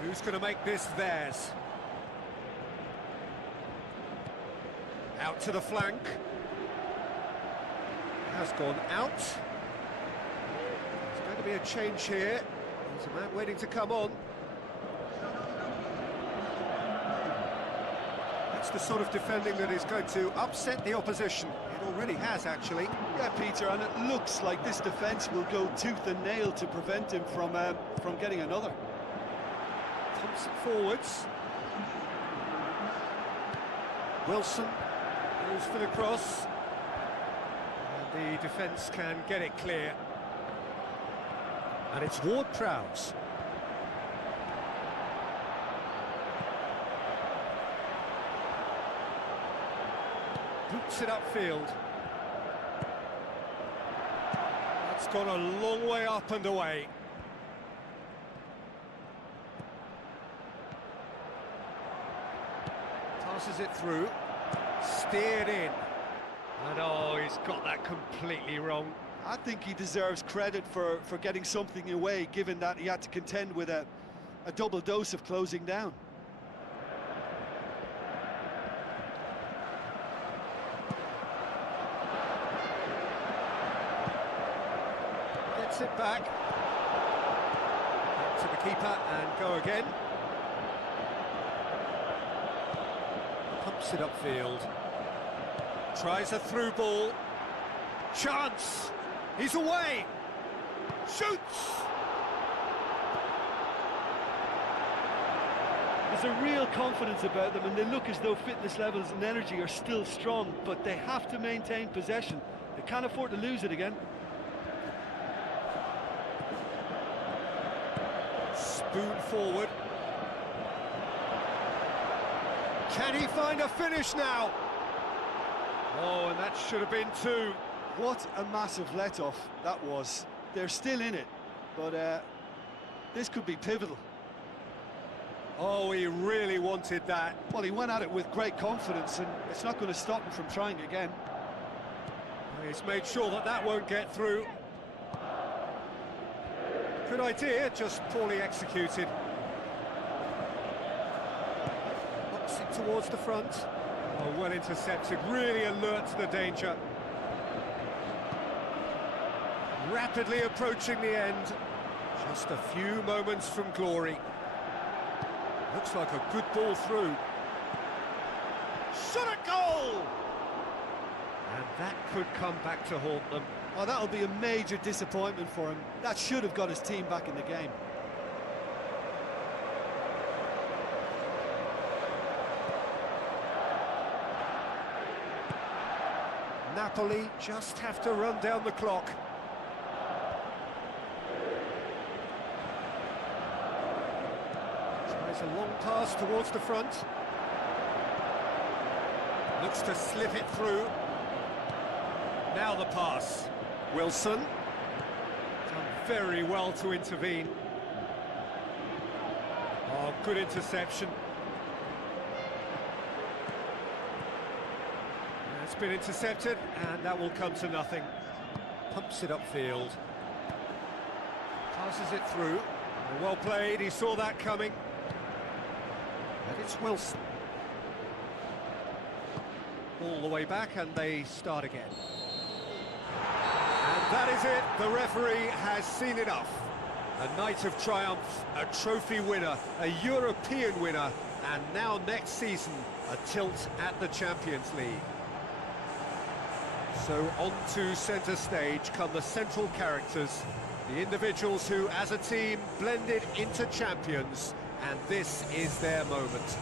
Who's going to make this theirs? Out to the flank. Has gone out. There's going to be a change here. There's a man waiting to come on. That's the sort of defending that is going to upset the opposition. It already has, actually. Yeah, Peter, and it looks like this defence will go tooth and nail to prevent him from getting another. Pumps it forwards. Wilson goes for the cross. And the defence can get it clear. And it's Ward-Prowse. Boots it upfield. That's gone a long way up and away. Passes it through. Steered in. And oh, he's got that completely wrong. I think he deserves credit for getting something away, given that he had to contend with a double dose of closing down. Gets it back. Back to the keeper and go again. Pumps it upfield. Tries a through ball. Chance! He's away! Shoots! There's a real confidence about them, and they look as though fitness levels and energy are still strong, but they have to maintain possession. They can't afford to lose it again. boon forward. Can he find a finish now? Oh, and that should have been two. What a massive let-off that was. They're still in it, but this could be pivotal. Oh, he really wanted that. Well, he went at it with great confidence, and it's not going to stop him from trying again. He's made sure that that won't get through. Good idea, just poorly executed. Boxing towards the front. Oh, well intercepted, really alert to the danger. Rapidly approaching the end. Just a few moments from glory. Looks like a good ball through. Shot a goal! And that could come back to haunt them. Oh, that'll be a major disappointment for him. That should have got his team back in the game. Napoli just have to run down the clock. Tries a long pass towards the front. Looks to slip it through. Now the pass. Wilson. Done very well to intervene. Oh, good interception. It's been intercepted, and that will come to nothing. Pumps it upfield. Passes it through. Well played, he saw that coming. And it's Wilson. All the way back, and they start again. And that is it, the referee has seen enough. A night of triumph, a trophy winner, a European winner, and now next season, a tilt at the Champions League. So on to centre stage come the central characters, the individuals who, as a team, blended into champions, and this is their moment.